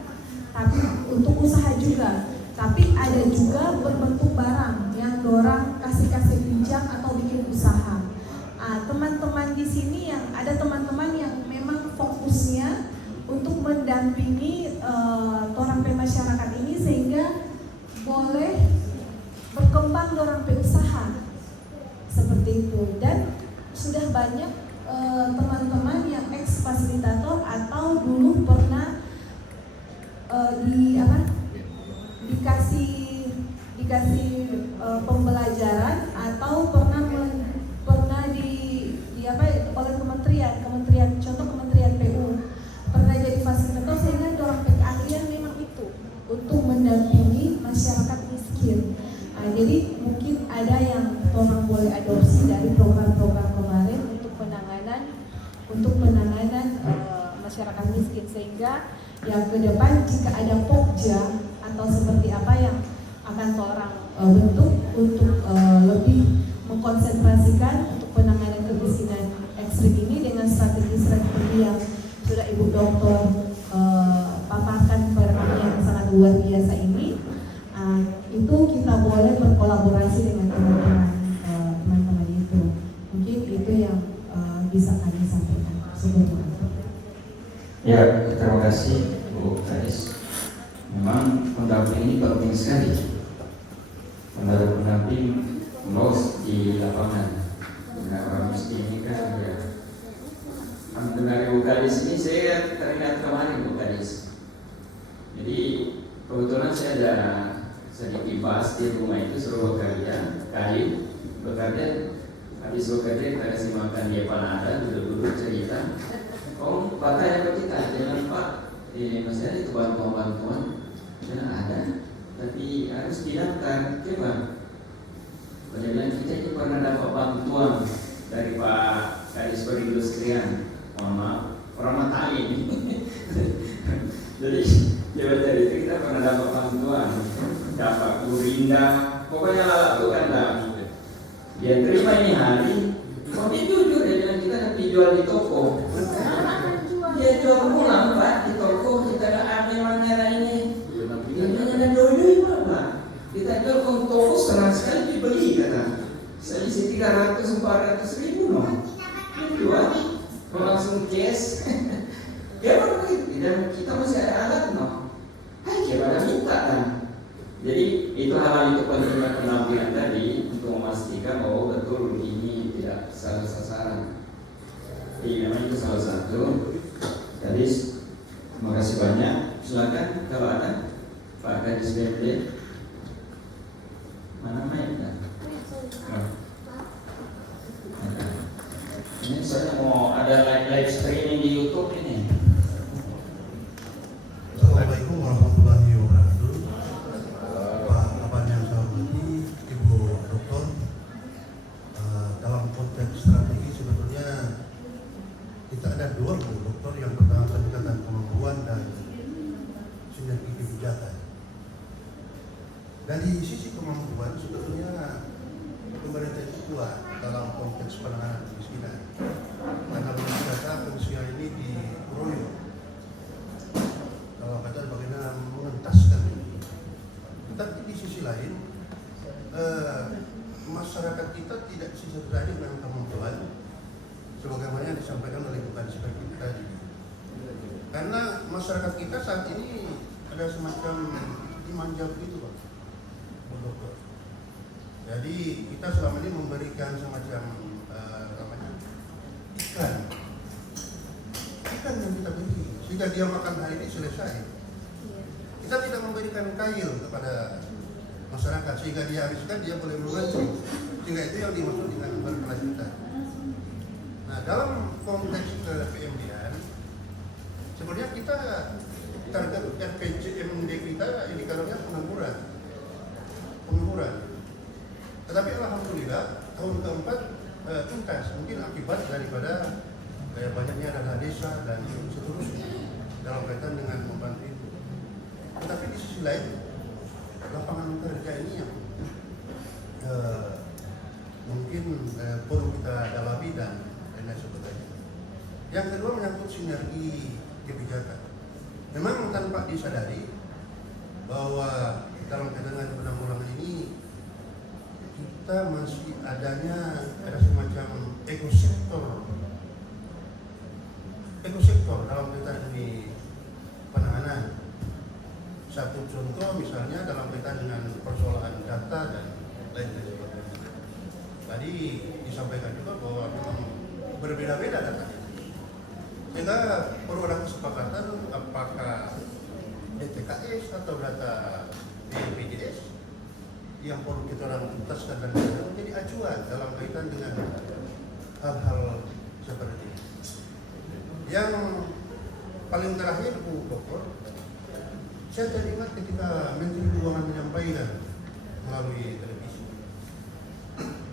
tapi untuk usaha juga. Tapi ada juga berbentuk barang yang orang kasih pinjam atau bikin usaha. Teman-teman di sini yang ada teman-teman yang memang fokusnya untuk mendampingi orang masyarakat ini sehingga boleh berkembang orang usaha seperti itu. Dan sudah banyak teman-teman yang ex fasilitator atau dulu pernah dikasih pembelajaran atau pernah oleh kementerian contoh Kementerian PU pernah jadi fasilitator sehingga dorong keahlian memang itu untuk mendampingi masyarakat miskin. Jadi mungkin ada yang orang boleh adopsi dari program-program kemarin untuk penanganan masyarakat miskin, sehingga yang ke depan jika ada pokja atau seperti apa yang akan orang bentuk untuk lebih mengkonsentrasikan untuk penanganan kemiskinan ekstrim ini dengan strategi yang sudah Ibu Dokter paparkan kepada kami yang sangat luar biasa ini. Itu kita boleh berkolaborasi dengan teman-teman itu. Mungkin itu yang bisa kami sampaikan sebelumnya. Ya, terima kasih Bu Kadis. Memang pendamping ini penting sekali. Pendamping most di lapangan. Nah, orang miskin ini kan ya. Mendengar Bu Kadis ini saya teringat kemarin Bu Kadis. Jadi kebetulan saya ada sedikit bahas di rumah itu suruh bekerja, habis bekerja kita kasih makan dia panada Pak yang kita jangan Pak masih ada itu bantuan jangan ada, tapi harus didaftar. Coba pada bilang kita ini pernah dapat bantuan dari Pak Kadis Perindustrian, mohon maaf, orang Matali ini. Jadi coba dari itu kita pernah dapat bantuan, dapat Gurinda, pokoknya lakukan lah. Dia terima ini hari, kok dia jujur dia bilang kita akan dijual di toko. Dia jual pulang Pak di toko, kita nggak ada yang ini. Dia ada doi Pak. Kita jual ke toko setengah sekali dibeli kata. Selisih 300-400 ribu dong. Jual, langsung cash. Dia baru dan kita masih ada alat no. Hai pada minta kan. Jadi itu hal itu pentingnya penampilan tadi untuk memastikan bahwa betul ini tidak salah sasaran. Jadi memang itu salah satu. Jadi terima kasih banyak. Silakan kalau ada Pak Kadis BMD. Mana mic-nya? Ini saya mau ada live streaming di YouTube ini. Assalamualaikum warahmatullahi wabarakatuh. Pak Kapan yang saya hormati, Ibu Doktor, dalam konteks strategi sebetulnya kita ada dua Bu Doktor, yang pertama peningkatan kemampuan dan sinergi kebijakan. Dari sisi kemampuan sebetulnya pemerintah itu kuat dalam konteks penanganan kemiskinan, karena wisata kemiskinan ini dikeroyok. Kalau kata bagaimana mengentaskan ini. Tapi di sisi lain masyarakat kita tidak sesuai dengan kemampuan sebagaimana yang disampaikan oleh bukan seperti kita tadi. Karena masyarakat kita saat ini ada semacam dimanja begitu Pak. Jadi kita selama ini memberikan semacam ikan yang kita beri sehingga dia makan hari ini selesai. Kita tidak memberikan kail kepada masyarakat sehingga dia habiskan dia boleh memancing, sehingga itu yang dimaksud dengan berkelanjutan. Nah dalam konteks PMDN sebenarnya kita target RPJMD kita indikatornya pengangguran. Tetapi alhamdulillah tahun keempat tuntas, mungkin akibat daripada banyaknya dana desa dan seterusnya dalam kaitan dengan membantu itu. Tetapi di sisi lain lapangan kerja ini yang mungkin perlu kita dalami dan lain sebagainya. Yang kedua menyangkut sinergi kebijakan. Memang tanpa disadari bahwa dalam kaitan dengan penanggulangan ini kita masih ada semacam ekosektor dalam kaitan ini penanganan. Satu contoh misalnya dalam kaitan dengan persoalan data dan lain sebagainya. Tadi disampaikan juga bahwa memang berbeda-beda datanya. Sehingga perlu ada kesepakatan apakah DTKS atau data BPJS yang perlu kita tuntaskan dan menjadi acuan dalam kaitan dengan hal-hal seperti ini. Yang paling terakhir Bu Dokter, saya teringat ketika Menteri Keuangan menyampaikan melalui televisi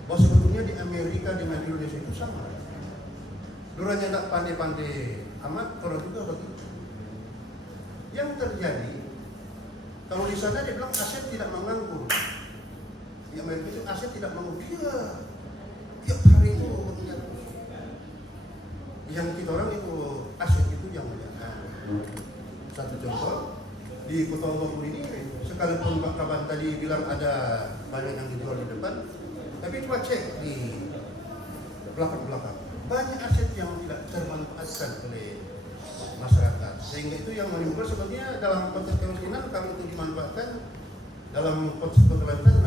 bahwa sebetulnya di Amerika dengan Indonesia itu sama. Duranya tak pandai-pandai amat, kalau juga begitu. Yang terjadi, kalau di sana dia bilang aset tidak menganggur. Di Amerika itu aset tidak mengukir, tiap hari itu bekerja terus. Yang kita orang itu aset itu yang menjaga. Satu contoh di Kota Bogor ini, sekalipun Pak Kaban tadi bilang ada banyak yang dijual di depan, tapi coba cek di belakang-belakang banyak aset yang tidak termanfaatkan oleh masyarakat, sehingga itu yang menimbulkan sebetulnya dalam konteks kemiskinan. Kalau itu dimanfaatkan dalam konteks kekelanjutan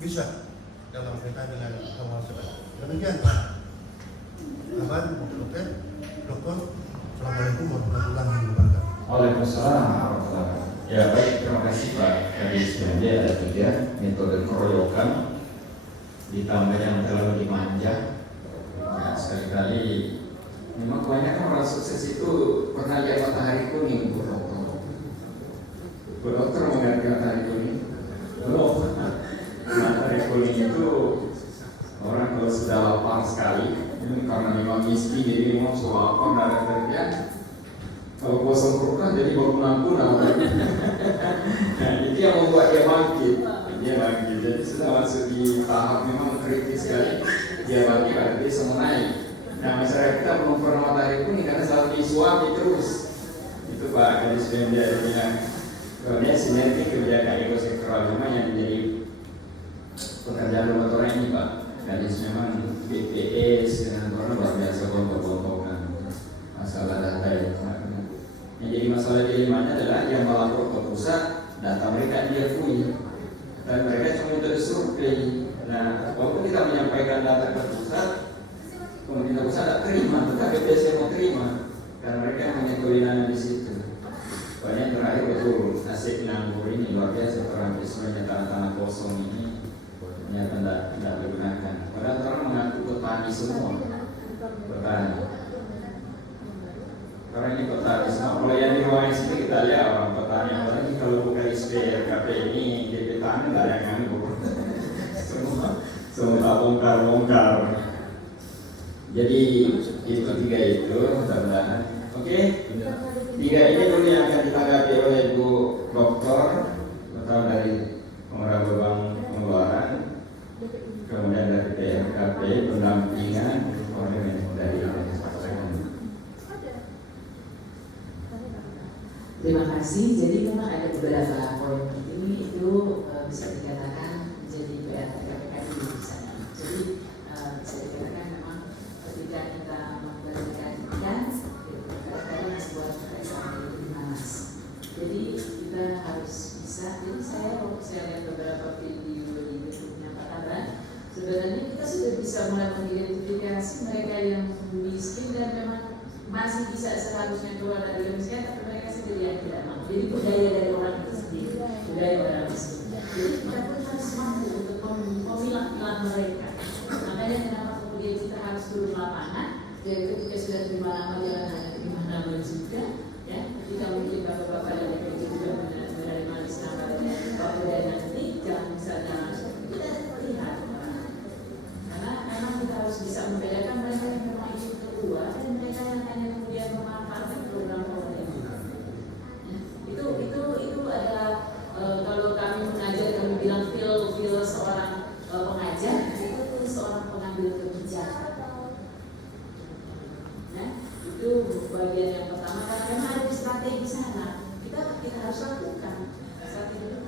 bisa dalam kaitan dengan hal-hal seperti itu. Demikian Pak Kaban, Dokter. Assalamualaikum warahmatullahi wabarakatuh. Waalaikumsalam warahmatullahi wabarakatuh. Ya baik, terima kasih Pak Kadis BMD. Ada juga metode keroyokan ditambah yang terlalu dimanja. Nah, sekali-kali Memang kebanyakan orang sukses itu pernah lihat matahari kuning, Bu Dokter. Bu Dokter mengerti matahari kuning? Belum. Matahari kuning itu orang kalau sudah lapar sekali, ini karena memang miskin jadi memang sudah lapar dari kerja. Kalau kosong perut kan jadi bangunan pun nah, itu yang membuat dia bangkit. Jadi sudah masuk di tahap memang kritis sekali. Dia bangkit, dia semua naik. Nah, masyarakat kita belum pernah matahari kuning karena selalu disuapi terus. Itu Pak Kadis dia bilang, kemudian sinergi kebijakan ekosektoral memang yang menjadi pekerjaan rumah tangga ini Pak. Kadis memang BPS dengan orang luar biasa gontok-gontokan masalah data itu. Yang jadi masalah dilemanya adalah yang melapor ke pusat, data mereka diakui dan mereka cuma itu disurvei. Nah, walaupun kita menyampaikan data ke pusat, pemerintah pusat tidak terima, tetapi BPS mau terima karena mereka yang punya kewenangan di situ. Banyak terakhir betul nasib nganggur ini luar biasa, terakhir sebenarnya tanah-tanah kosong ini ternyata tidak digunakan. Padahal orang mengaku petani semua, petani. Karena ini petani semua. Kalau yang di ruangan sini kita lihat orang petani, apalagi kalau bukan SPRKP ini di petani tidak ada yang nganggur. Semua bongkar-bongkar. Jadi itu tiga itu mudah-mudahan. Oke, tiga ini dulu yang akan ditanggapi oleh Bu Dokter atau dari pengelola beban pengeluaran, kemudian dari PRKP pendampingan, kemudian dari Terima kasih. Jadi memang ada beberapa poin ini itu bisa dikatakan menjadi PR KPK di sana. Jadi bisa dikatakan memang ketika kita memberikan ikan, kadang-kadang masih buat sampai di panas. Jadi kita harus bisa. Jadi saya lihat beberapa video di YouTube-nya Pak Taban, sebenarnya kita sudah bisa mulai mengidentifikasi mereka yang miskin dan memang masih bisa seharusnya keluar dari kemiskinan, tapi mereka sendiri yang tidak mampu. Jadi budaya dari orang itu sendiri, budaya orang miskin. Jadi kita pun harus mampu untuk memilah-milah mereka. Makanya kenapa kemudian kita harus turun lapangan. Jadi ketika sudah terima nama jangan hanya terima nama juga, ya. Ketika mungkin bapak-bapak dan ibu juga menerima list nama dan nanti jangan misalnya langsung kita lihat. Karena memang kita harus bisa membedakan mereka yang memang ingin keluar dan mereka yang hanya kemudian memanfaatkan program pemerintah. Itu adalah kalau kami mengajar, kami bilang feel seorang pengajar itu seorang pengambil kebijakan. Nah, itu bagian yang pertama karena memang ada strategi sana. Kita harus lakukan strategi itu.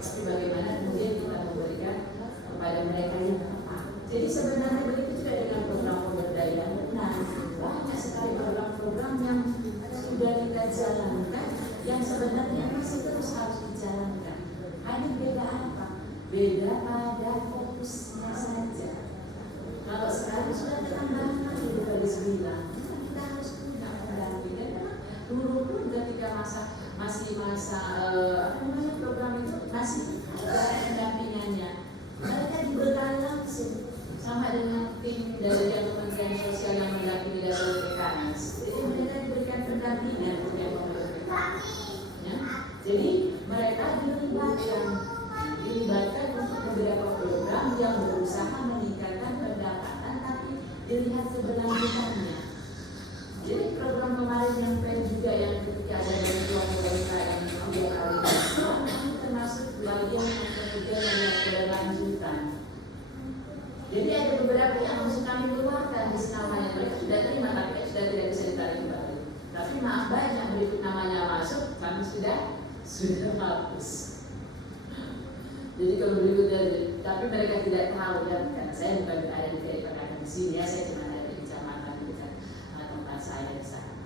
Tapi bagaimana kemudian kita memberikan kepada mereka yang tepat. Jadi sebenarnya begitu juga dengan program pemberdayaan. Nah, banyak sekali program-program yang sudah kita jalankan yang sebenarnya masih terus harus dijalankan. Hanya beda apa? Beda pada fokusnya saja. Kalau sekarang sudah ditambahkan di garis bilang, kita harus punya pendampingan. Dulu pun ketika masih masa program itu masih ada pendampingannya. Mereka dibekali langsung sama dengan tim dari Kementerian Sosial yang mendampingi dari PKS. Jadi mereka diberikan pendampingan untuk yang ya. Jadi mereka dilibatkan untuk beberapa program yang berusaha meningkatkan pendapatan tapi dilihat keberlanjutannya. Jadi program kemarin yang juga yang ketika ada bantuan UMKM 3 kali ini termasuk bagian yang kemudian yang berlanjutan. Jadi ada beberapa yang harus kami keluarkan di namanya mereka sudah terima tapi sudah tidak bisa ditarik kembali. Tapi maaf banyak berikut namanya masuk kami sudah hapus. Jadi kalau berikutnya tapi mereka tidak tahu dan karena saya bukan ada di PKK di sini ya, saya cuma ada di kecamatan dekat tempat saya di sana.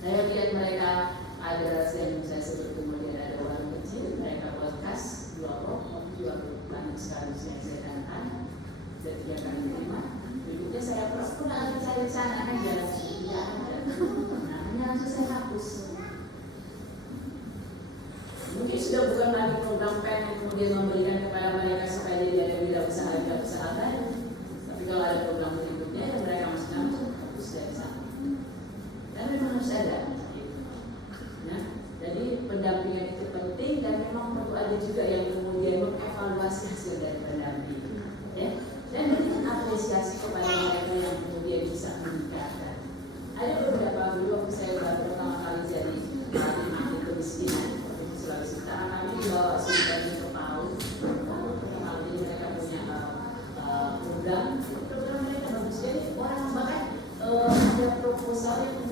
Saya lihat mereka ada yang saya sebut kemudian ada warung kecil, mereka podcast jual banyak sekali yang saya datang. Sudah 3 kali terima. Berikutnya saya pun lagi cari sana kan jalan tidak ada. Nah, langsung saya hapus. Mungkin sudah bukan lagi program PEN yang kemudian memberikan kepada mereka supaya jadi ada wirausaha baru. Tapi kalau ada program berikutnya yang mereka masukkan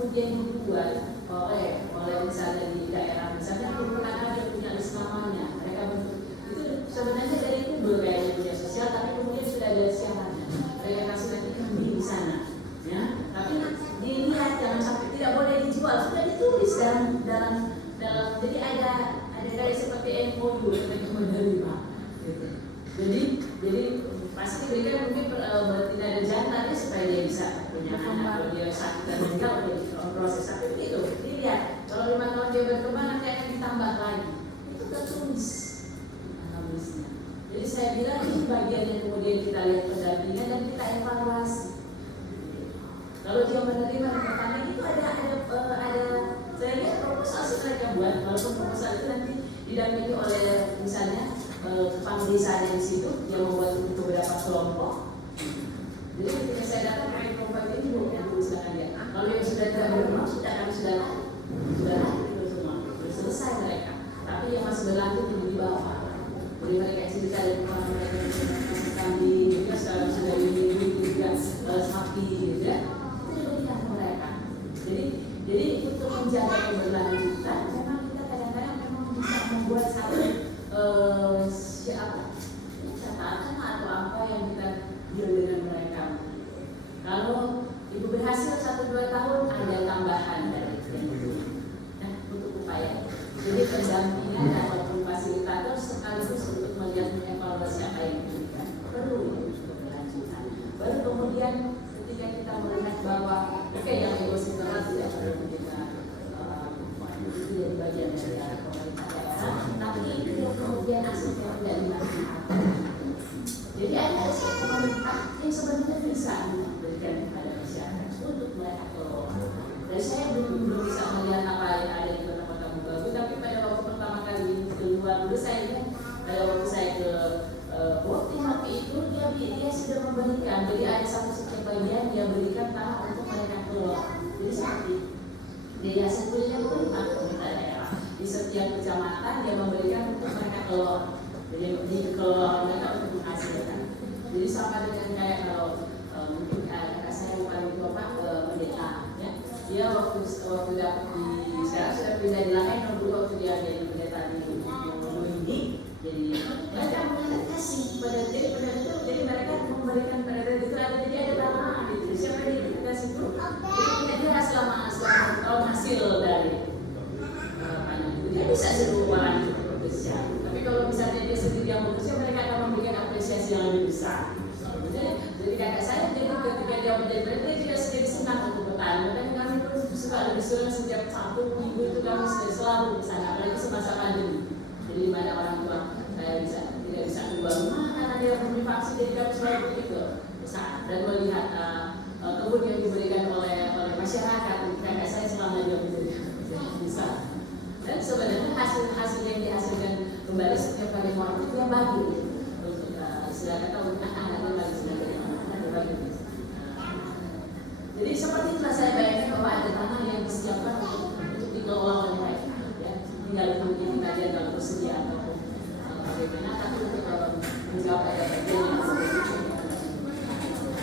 kemudian dibuat oleh misalnya di daerah, misalnya penanganan yang punya list namanya, mereka bentuk itu sebenarnya dari Google kayaknya media sosial, tapi kemudian sudah ada siarannya, mereka kasih nanti kami di sana, ya. Tapi dilihat jangan sampai tidak boleh dijual, sudah ditulis dalam jadi ada kayak seperti MOU seperti menerima, gitu. Jadi pasti mereka mungkin tidak ada jantannya supaya dia bisa punya anak, kalau dia sakit dan meninggal proses, tapi begitu dilihat kalau 5 tahun dia berkembang nanti akan ditambah lagi, itu tertulis habisnya. Jadi saya bilang ini bagian yang kemudian kita lihat pendampingan dan kita evaluasi. Kalau dia menerima pertanyaan itu ada saya lihat proposal sih mereka buat, walaupun proposal itu nanti didampingi oleh misalnya kepala desanya di situ yang membuat untuk beberapa kelompok. Jadi ketika saya datang ke kelompok ini bukan silakan dia. Kalau yang sudah tidak berkembang sudah kami sudah itu semua sudah selesai mereka. Tapi yang masih berlanjut ini di bawah. Jadi mereka cerita dari pengalaman mereka masih kambing, juga sekarang sudah ini juga sapi, gitu ya. Itu juga tidak mereka. Jadi untuk menjaga keberlanjutan, memang kita kadang-kadang memang bisa membuat satu catatan atau apa yang kita deal dengan mereka. Kalau ibu berhasil 1-2 tahun ada tambahan dari itu. Nah, untuk upaya. Jadi pendampingan ataupun fasilitator sekaligus untuk melihat mengevaluasi apa yang diberikan perlu untuk keberlanjutan. Baru kemudian ketika kita melihat bahwa oke, yang ekosektoral tidak perlu kita itu jadi bagian dari pemerintah daerah, tapi itu yang kemudian hasilnya tidak dimanfaatkan. Jadi ada satu pemerintah yang sebenarnya bisa memberikan kepada masyarakat untuk mereka kelola. Dan saya belum bisa melihat apa yang ada di kota-kota Mubagu, tapi pada waktu pertama kali keluar dulu saya lihat pada waktu saya ke waktu itu dia sudah memberikan, jadi ada satu bagian dia berikan tanah untuk mereka kelola. Jadi seperti di Yayasan Kuliner Pemerintah daerah di setiap kecamatan dia memberikan untuk mereka kelola. Jadi dikelola mereka untuk menghasilkan. Jadi sama dengan kayak kalau mungkin kakak saya yang paling tua Pak pendeta, ya. Dia waktu dapat di sekarang sudah pindah di lain, dulu waktu dia jadi pendeta di ini, jadi mereka kasih pada jadi mereka memberikan pada itu ada jadi ada tanah gitu. Siapa yang dikasih itu? Jadi dia selama tahun hasil dari dia bisa seluruh orang itu bekerja. Tapi kalau misalnya dia sendiri yang bekerja, mereka akan memberikan apresiasi yang lebih besar. Jadi kakak saya jadi ketika dia menjadi pendeta dia juga sendiri senang untuk bertanya. Dan kami pun suka lebih sering setiap Sabtu Minggu itu kami selalu di sana, apalagi semasa pandemi. Jadi mana orang tua saya tidak bisa keluar rumah karena dia belum divaksin, jadi kami selalu begitu besar dan melihat kebun yang diberikan oleh masyarakat. Kakak saya selama dia bisa. Dan sebenarnya hasil yang dihasilkan kembali setiap kali mau itu dia bagi untuk silakan tahu anak-anaknya bagi silakan bagi. Jadi seperti itulah saya bayangkan bahwa ada tanah yang disiapkan untuk dikelola oleh mereka. Ya, tinggal mungkin kajian dalam persediaan ataupun bagaimana, tapi untuk menjawab ada bagian yang seperti itu.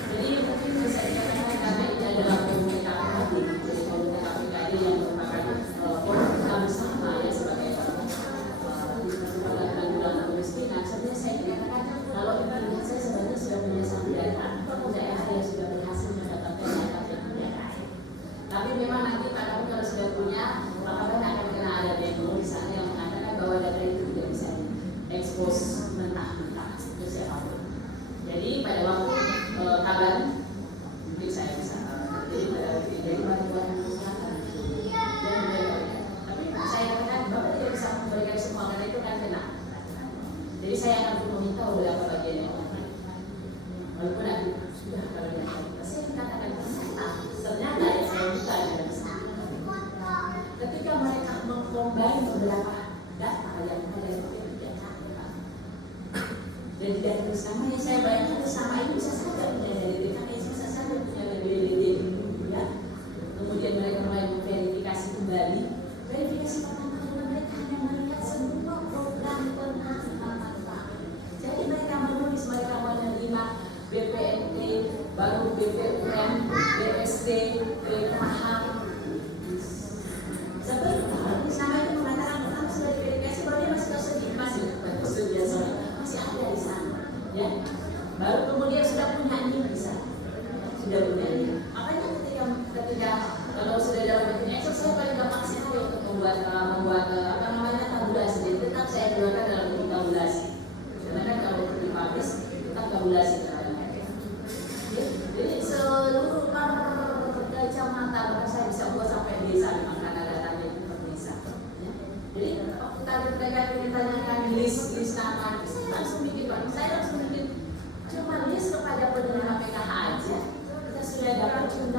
Jadi mungkin bisa dikatakan karena ini adalah komunitas KPK, jadi komunitas KPK yang merupakan komunitas bersama ya sebagai penanggulangan kemiskinan. Sebenarnya saya katakan kalau ini saya sebenarnya sudah punya satu data daerah yang sudah berhasil mendapatkan data yang punya kaya. Tapi memang nanti kalau sudah punya, maka akan kena ada demo di sana yang mengatakan bahwa data itu tidak bisa diekspos mentah-mentah itu siapapun. Jadi pada waktu kabar mungkin saya bisa jadi bantuan kesehatan tapi saya katakan Bapak tidak bisa memberikan semua karena itu kan kena. Jadi saya akan meminta beberapa bagian yang lain walaupun aku sudah kalau dia saya katakan ternyata yang saya minta tidak bisa ketika mereka mengcombine beberapa data yang ada di dan tidak terus sama yang saya bayangkan sama ini bisa saja punya dari DKP bisa saja punya BBD ya. Kemudian mereka mulai memverifikasi kembali verifikasi pertama mereka hanya melihat semua program penghasilan. Jadi mereka menulis mereka menerima BPNT baru BPUM BSD PMAH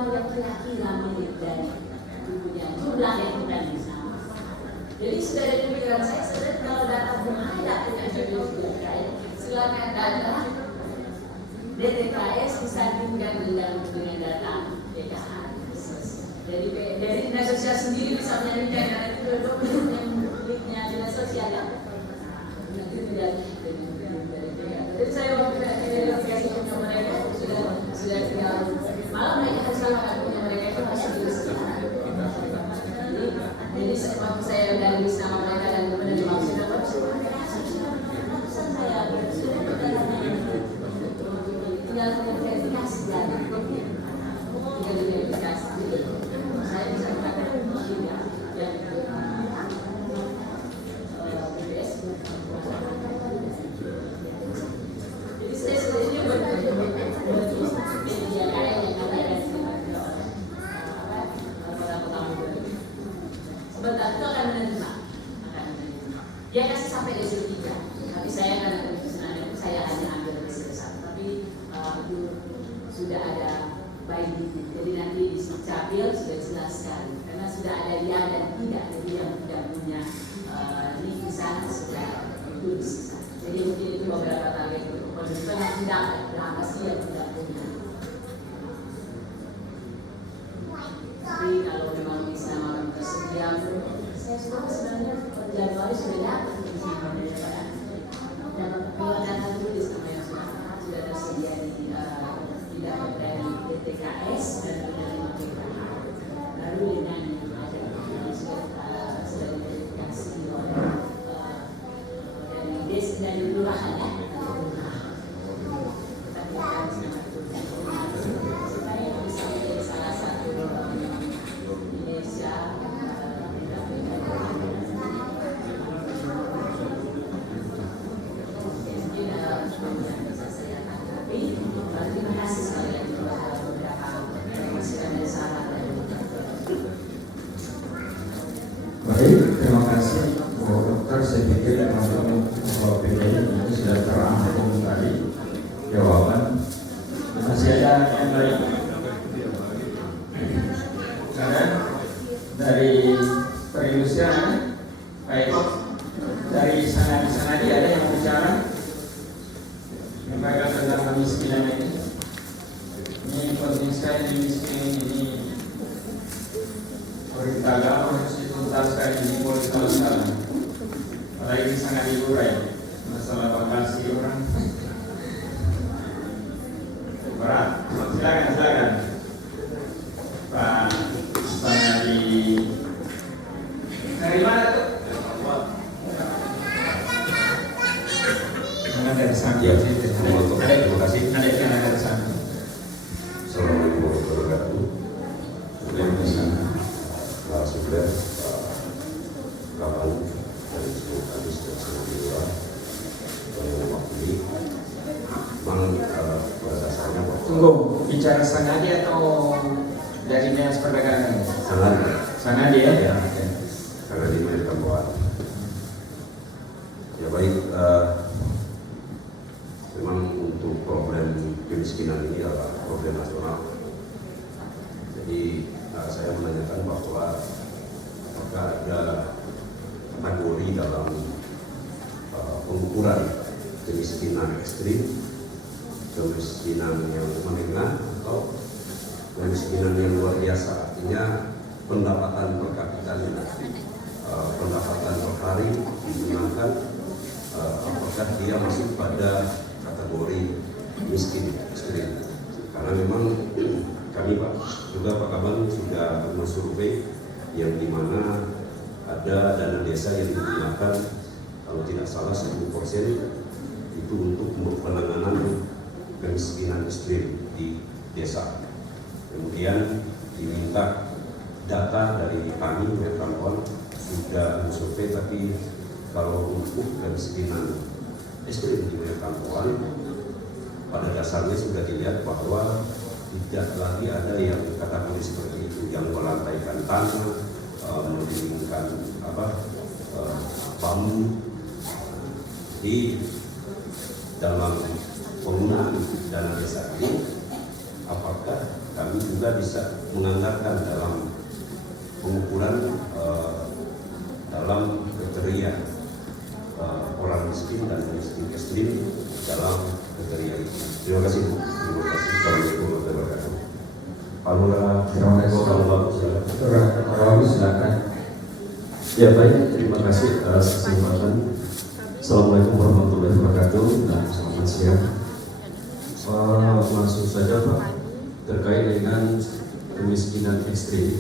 banyak kira-kira milik dari kemudian jumlah yang kita bisa. Jadi sudah ada pikiran saya sebenarnya kalau data berbeda dengan DTKS, silakan data DTKS disandingkan dengan data DKS. Jadi dari dinas sosial sendiri bisa menyandingkan karena itu dua-dua yang miliknya dinas sosial ya. Nanti tidak jadi saya waktu kasih punya mereka sudah tinggal malah mereka harus lakukan punya mereka itu harus diuruskan. Jadi waktu saya dari sama mereka dan kemudian sudah saya tinggal verifikasi dan tinggal verifikasi. Saya bisa mengatakan yang BPS. Jadi saya sebenarnya sebentar itu akan menerima. Dia kasih sampai desil 3, tapi saya kan sebenarnya saya hanya ambil desil 1, tapi itu sudah ada baik, jadi nanti di capil sudah jelas sekali karena sudah ada dia dan tidak, jadi yang tidak punya link di sana sudah ditulis. Jadi mungkin itu beberapa target penunjukan yang tidak ada apa sih yang tidak punya. Tapi kalau memang bisa malam tersedia, saya suka sebenarnya Januari sudah dapat di sini daripada dapat data tulis nama yang sudah tersedia di dapat dari DTKS dan dari PKH. Lalu dengan ada sudah diverifikasi oleh dari desa dari kelurahan ya. Supaya bisa menjadi salah satu Indonesia terima kasih sekali lagi beberapa masukan dan saran dari Baik, terima kasih Bu Dokter. Saya pikir teman-teman Ketua PDI itu sudah terangkum tadi jawaban. Masih ada yang lain? Ada dari perindustrian, baik. Dari sana ada yang bicara mengenai tentang kemiskinan ini. Ini penting sekali miskin ini. Perintah agama harus dituntaskan di politik. Apalagi sangat diurai masalah vakasi orang berat. Silakan Pak Sanadi. Dari mana tuh? Dari Sandia. Terima kasih. Ada yang dari sana. Assalamualaikum warahmatullahi wabarakatuh. Kemudian di sana Pak Sugeng, Pak Kapan, dan seluruh kadis dan seluruh dewan yang mewakili. Memang pada dasarnya bahwa Tunggu, bicara Sanadi atau dari Dinas Perdagangan? Sanadi ya? Ya, karena dimainkan bahwa ya baik, memang untuk problem kemiskinan ini adalah problem nasional. Jadi saya menanyakan bahwa apakah ada kategori dalam pengukuran kemiskinan ekstrim, kemiskinan yang menengah, atau kemiskinan yang luar biasa, artinya pendapatan per kapitanya, pendapatan per hari digunakan, apakah dia masuk pada kategori miskin ekstrim. Karena memang kami Pak Kaban sudah mensurvei yang dimana ada dana desa yang digunakan kalau tidak salah 10% itu untuk penanganan kemiskinan ekstrim di desa. Kemudian diminta data dari kami Metrampon sudah mensurvei, tapi kalau untuk kemiskinan ekstrim di Metrampon pada dasarnya sudah dilihat bahwa tidak lagi ada yang kategori seperti itu, yang melantaikan tanah, mendirikan bambu. Di dalam penggunaan dana desa ini, apakah kami juga bisa menganggarkan dalam pengukuran dalam kriteria orang miskin dan miskin ekstrim dalam kriteria itu. Terima kasih Bu. Terima kasih. Assalamualaikum warahmatullahi wabarakatuh. Pak Lurah, terima kasih. Silakan. Ya baik, terima kasih atas kesempatan. Assalamualaikum warahmatullahi wabarakatuh dan selamat siang. Langsung saja Pak, terkait dengan kemiskinan ekstrim.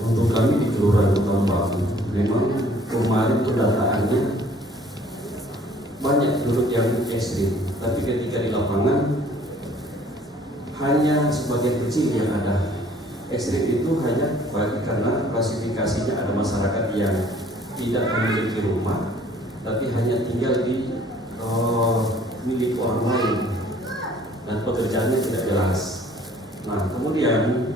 Untuk kami di Kelurahan Kota Baru, memang kemarin pendataannya banyak penduduk yang ekstrim, tapi ketika di lapangan hanya sebagian kecil yang ada. Ekstrim itu hanya karena klasifikasinya ada masyarakat yang tidak memiliki rumah, tapi hanya tinggal di milik orang lain dan pekerjaannya tidak jelas. Nah kemudian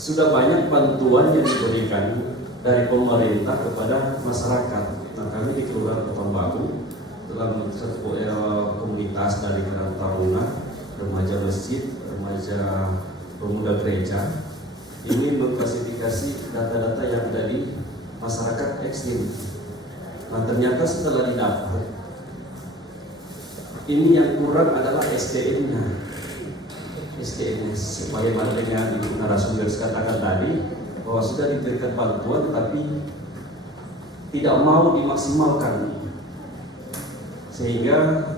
sudah banyak bantuan yang diberikan dari pemerintah kepada masyarakat. Nah kami di Kelurahan Kota Baru telah membentuk komunitas dari Karang Taruna, remaja masjid, remaja pemuda gereja. Ini mengklasifikasi data-data yang ada di masyarakat ekstrim. Nah ternyata setelah didapat, ini yang kurang adalah SDM-nya. SDM-nya, sebagaimana dengan Ibu narasumber katakan tadi, bahwa sudah diberikan bantuan tetapi tidak mau dimaksimalkan, sehingga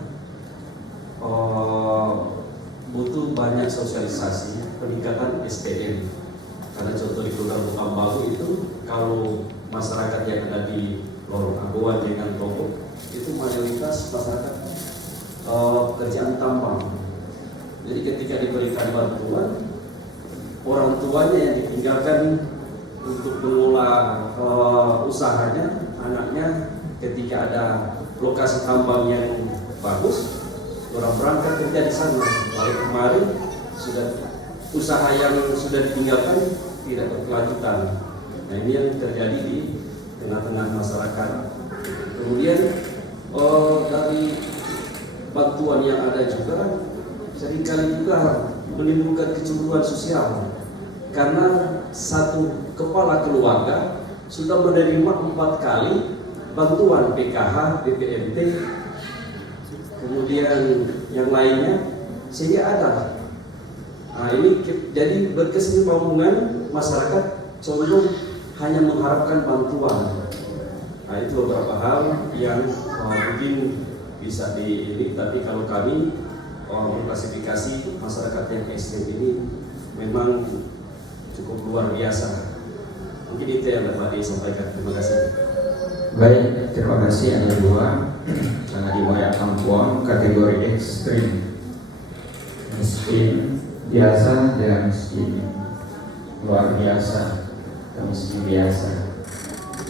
butuh banyak sosialisasi peningkatan SDM. Karena contoh di Kelurahan Kota Baru itu, kalau masyarakat yang ada di Lorong Agoan dengan Toko itu mayoritas masyarakat pekerjaan tambang. Jadi ketika diberikan bantuan, orang tuanya yang ditinggalkan untuk mengelola usahanya, anaknya ketika ada lokasi tambang yang bagus, orang berangkat kerja di sana. Lalu kemarin sudah usaha yang sudah ditinggalkan tidak berkelanjutan. Nah ini yang terjadi di tengah-tengah masyarakat. Kemudian dari bantuan yang ada juga seringkali juga menimbulkan kecemburuan sosial, karena satu kepala keluarga sudah menerima 4 kali bantuan PKH, BPMT, kemudian yang lainnya, sehingga ada. Nah ini jadi berkesinambungan masyarakat contoh hanya mengharapkan bantuan. Nah itu beberapa hal yang mungkin bisa ini, tapi kalau kami mengklasifikasi masyarakat yang ekstrem ini memang cukup luar biasa. Mungkin itu yang dapat disampaikan. Terima kasih. Baik, terima kasih. Ada 2 karena di Waya Tampuan kategori ekstrim, miskin biasa dan miskin luar biasa atau miskin biasa.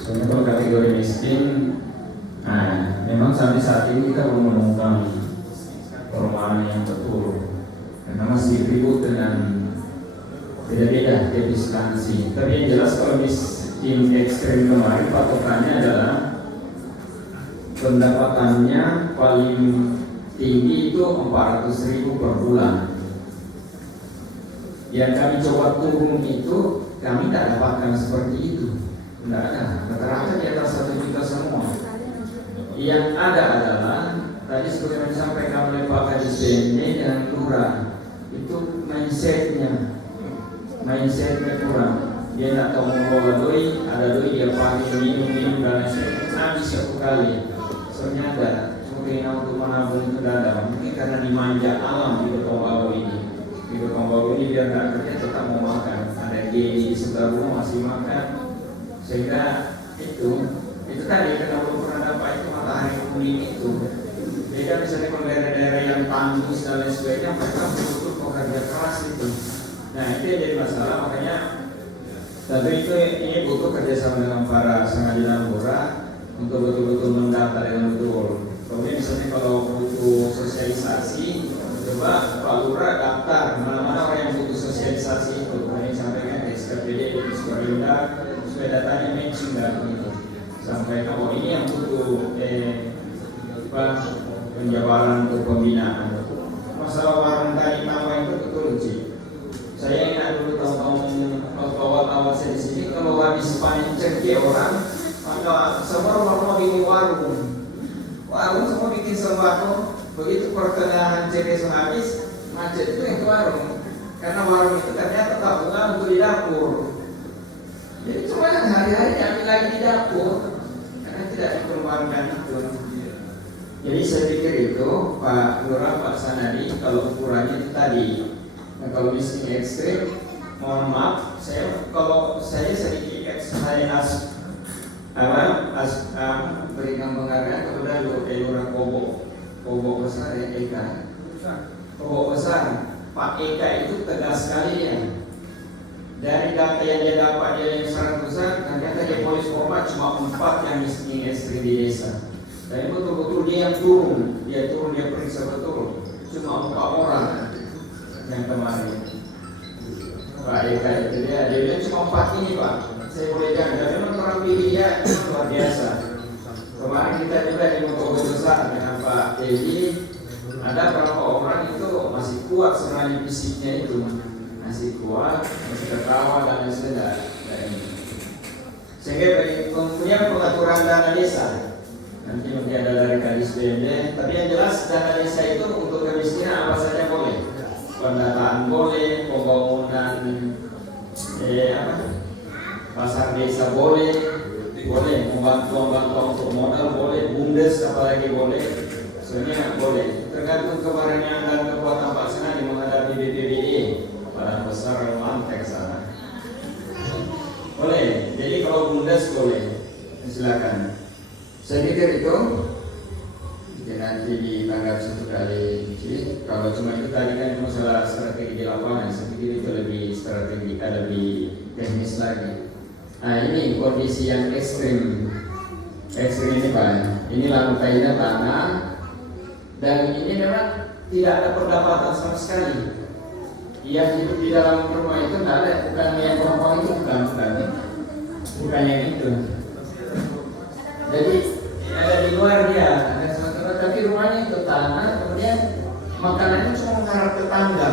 Soalnya kalau kategori miskin, nah memang sampai saat ini kita belum menemukan perumahan yang betul, karena masih ribut dengan beda-beda jenis instansi. Tapi yang jelas kalau miskin ekstrim kemarin patokannya adalah pendapatannya paling tinggi itu 400.000 per bulan. Yang kami coba turun itu kami tak dapatkan seperti itu, tidak ada. Rata-rata di atas 1 juta semua. Yang ada adalah tadi seperti yang disampaikan oleh Pak Kadis BND dan Lurah, itu mindsetnya kurang. Dia tidak tahu mengelola doi, ada doi dia pakai minum dan habis 1 kali. Soalnya ada kemungkinan untuk menabung itu ada. Mungkin karena dimanja alam di Kota Baru ini. Di Kota Baru ini biar tidak kerja tetap mau makan. Ada di sebelah rumah masih makan. Sehingga itu tadi karena belum pernah dapat itu matahari kuning itu. Beda misalnya kalau daerah-daerah yang tandus dan lain sebagainya, mereka betul-betul pekerja keras itu. Nah itu yang jadi masalah, makanya tentu itu ini butuh kerjasama dengan para Sengadilan Bora untuk betul-betul mendata dengan betul. Kemudian misalnya kalau butuh sosialisasi, coba Pak Lurah daftar mana-mana orang yang butuh sosialisasi itu. Kemudian sampaikan ke SKPD di Sukarinda supaya datanya matching dengan itu. Sampaikan oh ini yang butuh penjabaran untuk pembinaan. Masalah warung tadi kayak orang, maka semua rumah-rumah bikin warung semua bikin sembako. Begitu pertengahan CPS habis, macet itu yang ke warung, karena warung itu ternyata tabungan untuk di dapur. Jadi cuma hari-hari diambil lagi di dapur, karena tidak dikembangkan itu. Jadi saya pikir itu Pak Lurah, Pak Sanadi, kalau ukurannya itu tadi. Nah, kalau miskin ekstrim, mohon maaf, kalau saya sedikit berikan penghargaan kepada Lurah Kobok besar ya Eka. Kobok besar, Pak Eka itu tegas sekali ya. Dari data yang dia dapat dia yang sangat besar, ternyata dia polis format cuma 4 yang miskin ekstrim di desa. Dan betul-betul dia yang turun, dia periksa betul, cuma 4 orang yang kemarin. Pak Eka itu dia bilang cuma 4 ini Pak, saya boleh jaga. Memang orang pilih dia luar biasa. Kemarin kita juga di Motor besar dengan Pak Teddy, ada beberapa orang itu masih kuat sebenarnya fisiknya itu, masih kuat, masih tertawa dan lain sebagainya. Sehingga mempunyai pengaturan dana desa. Nanti ada dari Kadis BND, tapi yang jelas dana desa itu untuk kemiskinan apa saja boleh. Pendataan boleh, pembangunan pasar desa boleh, membantu untuk modal boleh, bumdes apalagi boleh, semuanya boleh. Tergantung kemarinnya dan kekuatan Pak Sanadi menghadapi BPBD pada besar mantek sana. Boleh, jadi kalau bumdes boleh, silakan. Saya pikir itu nanti ditanggap 1 kali. Kalau cuma itu tadi kan masalah strategi di lapangan, saya pikir itu lebih strategi, lebih teknis lagi. Nah ini kondisi yang ekstrim ini Pak. Ini lantainya tanah dan ini memang tidak ada pendapatan sama sekali. Yang hidup di dalam rumah itu tidak ada, bukan yang perempuan itu bukan yang itu. Jadi ada di luar dia, ada sementara, tapi rumahnya itu tanah, kemudian makanannya cuma mengharap tetangga.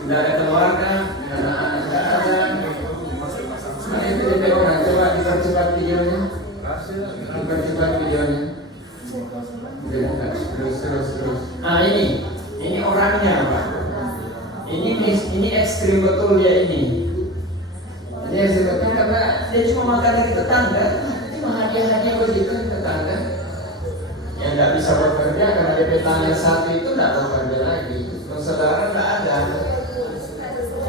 Tidak ada keluarga, tidak ada anak, tidak ada. Nah itu DP orang, coba dipercepat videonya. Dipercepat videonya. Terus. Nah ini orangnya Pak. Ini ekstrim betul ya ini. Ini sebetulnya karena dia cuma makan dari tetangga. Hadiah-hadiah begitu tetangga yang tidak bisa bekerja karena DP tanah satu itu tidak bekerja lagi, saudara tidak ada.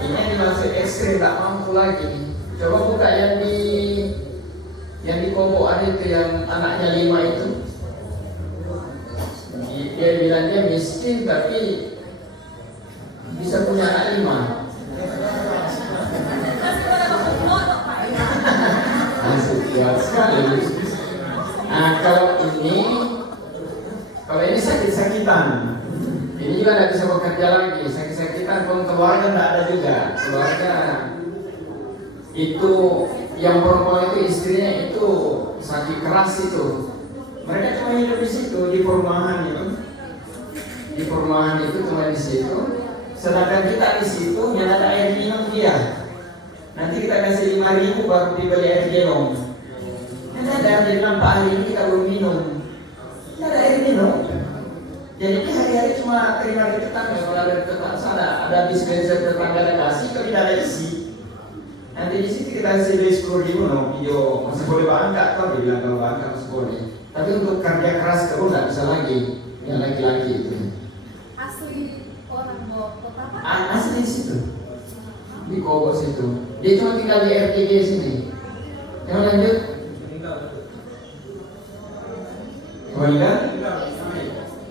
Ini dimaksud ekstrim, tidak mampu lagi. Coba buka yang di Kobok ada itu yang anaknya 5 itu. Dia bilang dia miskin tapi bisa punya anak 5. Kuat sekali. Nah kalau ini sakit-sakitan, ini juga tidak bisa bekerja lagi, sakit-sakitan. Kalau keluarga tidak ada juga, keluarga itu yang perempuan itu istrinya itu sakit keras itu. Mereka cuma hidup di situ di perumahan itu cuma di situ. Sedangkan kita di situ yang ada air minum dia. Nanti kita kasih 5.000 baru dibeli air galon. Ada yang bilang Pak hari ini kita belum minum. Tidak ada air minum. Jadi hari-hari cuma terima dari tetangga. Kalau ada tetangga ada dispenser tetangga ada kasih, tapi tidak ada isi. Nanti di situ kita kasih beli 10.000 no video masih boleh bangga atau dibilang kalau bangga masih boleh. Tapi untuk kerja keras kamu tidak bisa lagi. Yang laki-laki itu. Asli orang kota apa? Asli di situ. Di Kobok situ. Dia cuma tinggal di RTG sini. Yang lanjut.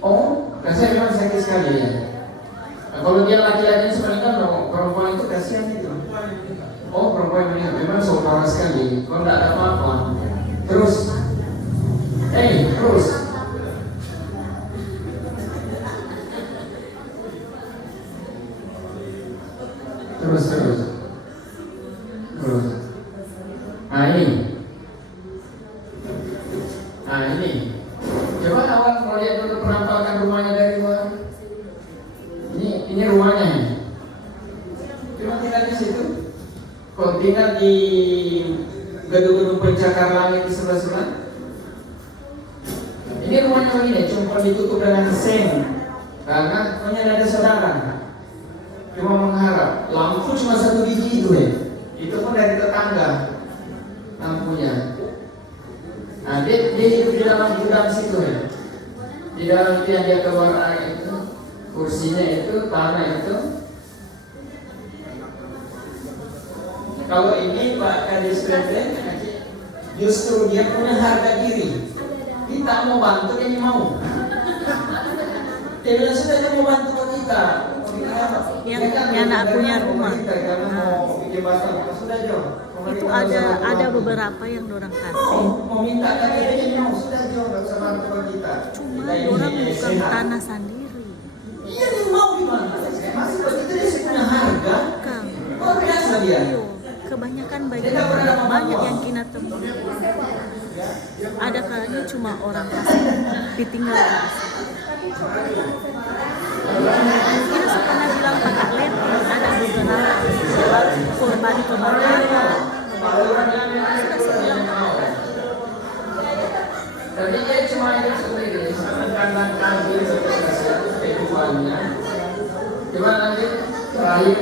Oh, saya memang sakit sekali ya. Nah, kalau dia laki-laki sebenarnya perempuan itu kasihan itu. Oh, perempuan ini memang saudara sekali. Kalau tidak ada apa-apa, terus, terus. Nah ini. Coba awal mau lihat dulu penampakan rumahnya dari luar. Ini rumahnya. Cuma tinggal di situ. Kalau tinggal di gedung-gedung pencakar langit di sebelah-sebelah. Ini rumahnya begini, cuma ditutup dengan seng. Karena punya ada saudara. Cuma mengharap. Lampu cuma 1 biji itu Itu pun dari tetangga lampunya. Nah, dia hidup di dalam gudang situ Di dalam itu yang dia keluar air itu, kursinya itu, tanah itu. Kalau ini Pak Kadis Presiden, justru dia punya harga diri. Kita mau bantu, dia mau. Dia bilang sudah dia mau bantu kita. Yang anak punya rumah. Karena mau bikin batang, sudah jauh. Itu ada beberapa yang dorang kasih. Mau minta dia mau, sudah jauh nggak usah bantu kita. Cuma dorang bukan tanah sendiri. Iya dia mau gimana? Masih begitu dia punya harga. Bukan. Luar biasa dia. Kebanyakan banyak yang kita temui. Ada kalanya cuma orang kasih ditinggal. Kita pernah bilang Pak Let ada beberapa korban kebakaran. Tapi dia cuma hidup sendiri, karena kambing kehidupannya. Cuma nanti terakhir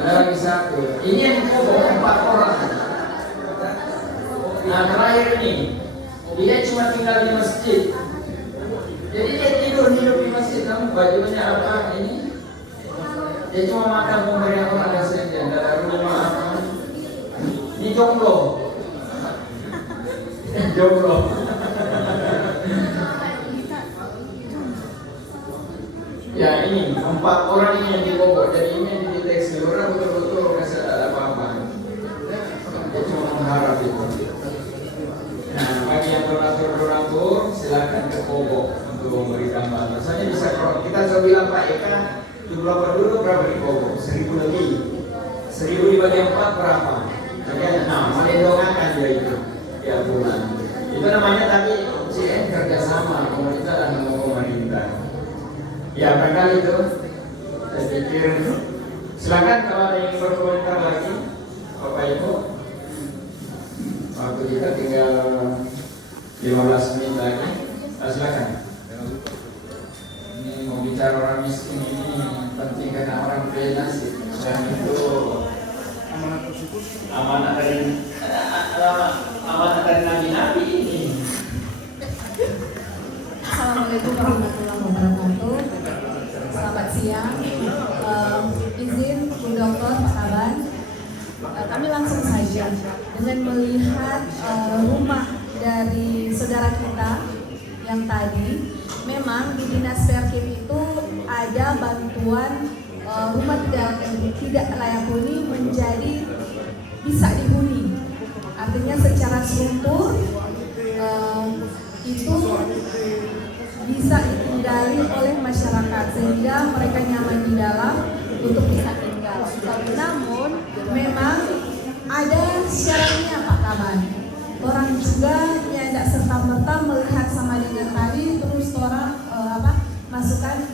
ada lagi satu. Ini yang dikubur 4 orang. Nah terakhir ini, dia cuma tinggal di masjid. Jadi dia tidur hidup di masjid. Kamu bajunya apa ini? Dia cuma makan pemberian orang saja. Dari rumah apa? Ini jomblo. Jomblo. Ya ini 4 orang ini yang dibobok. Jadi ini yang dideteksi orang betul-betul rasa ada apa-apa. Dia cuma mengharap itu. Nah bagi yang donatur silakan ke Bobok untuk memberikan bantuan. Misalnya bisa kita coba bilang Pak Eka jumlah penduduk berapa di Bobok? 1000 lebih. 1000 dibagi 4 berapa? Nah melindungakan dia itu tiap bulan. Itu namanya tadi CN kerjasama pemerintah dan pemerintah. Ya barangkali itu saya pikir. Silakan kalau ada yang berkomentar lagi Bapak Ibu. Waktu kita tinggal 15 menit lagi. Silakan. Ini mau bicara orang miskin ini penting karena orang bebas dan itu amanat dari nabi-nabi ini. Assalamualaikum warahmatullahi wabarakatuh. Selamat siang. Izin Bu Dokter, Pak Kaban. Kami langsung saja dengan melihat rumah dari saudara kita yang tadi. Memang di Dinas Perkim itu ada bantuan rumah tidak layak huni menjadi bisa dihuni. Artinya secara struktur itu bisa ditinggali oleh masyarakat sehingga mereka nyaman di dalam untuk bisa tinggal. Namun memang ada syaratnya Pak Kaban. Orang juga yang tidak serta-merta melihat sama dengan tadi terus orang masukkan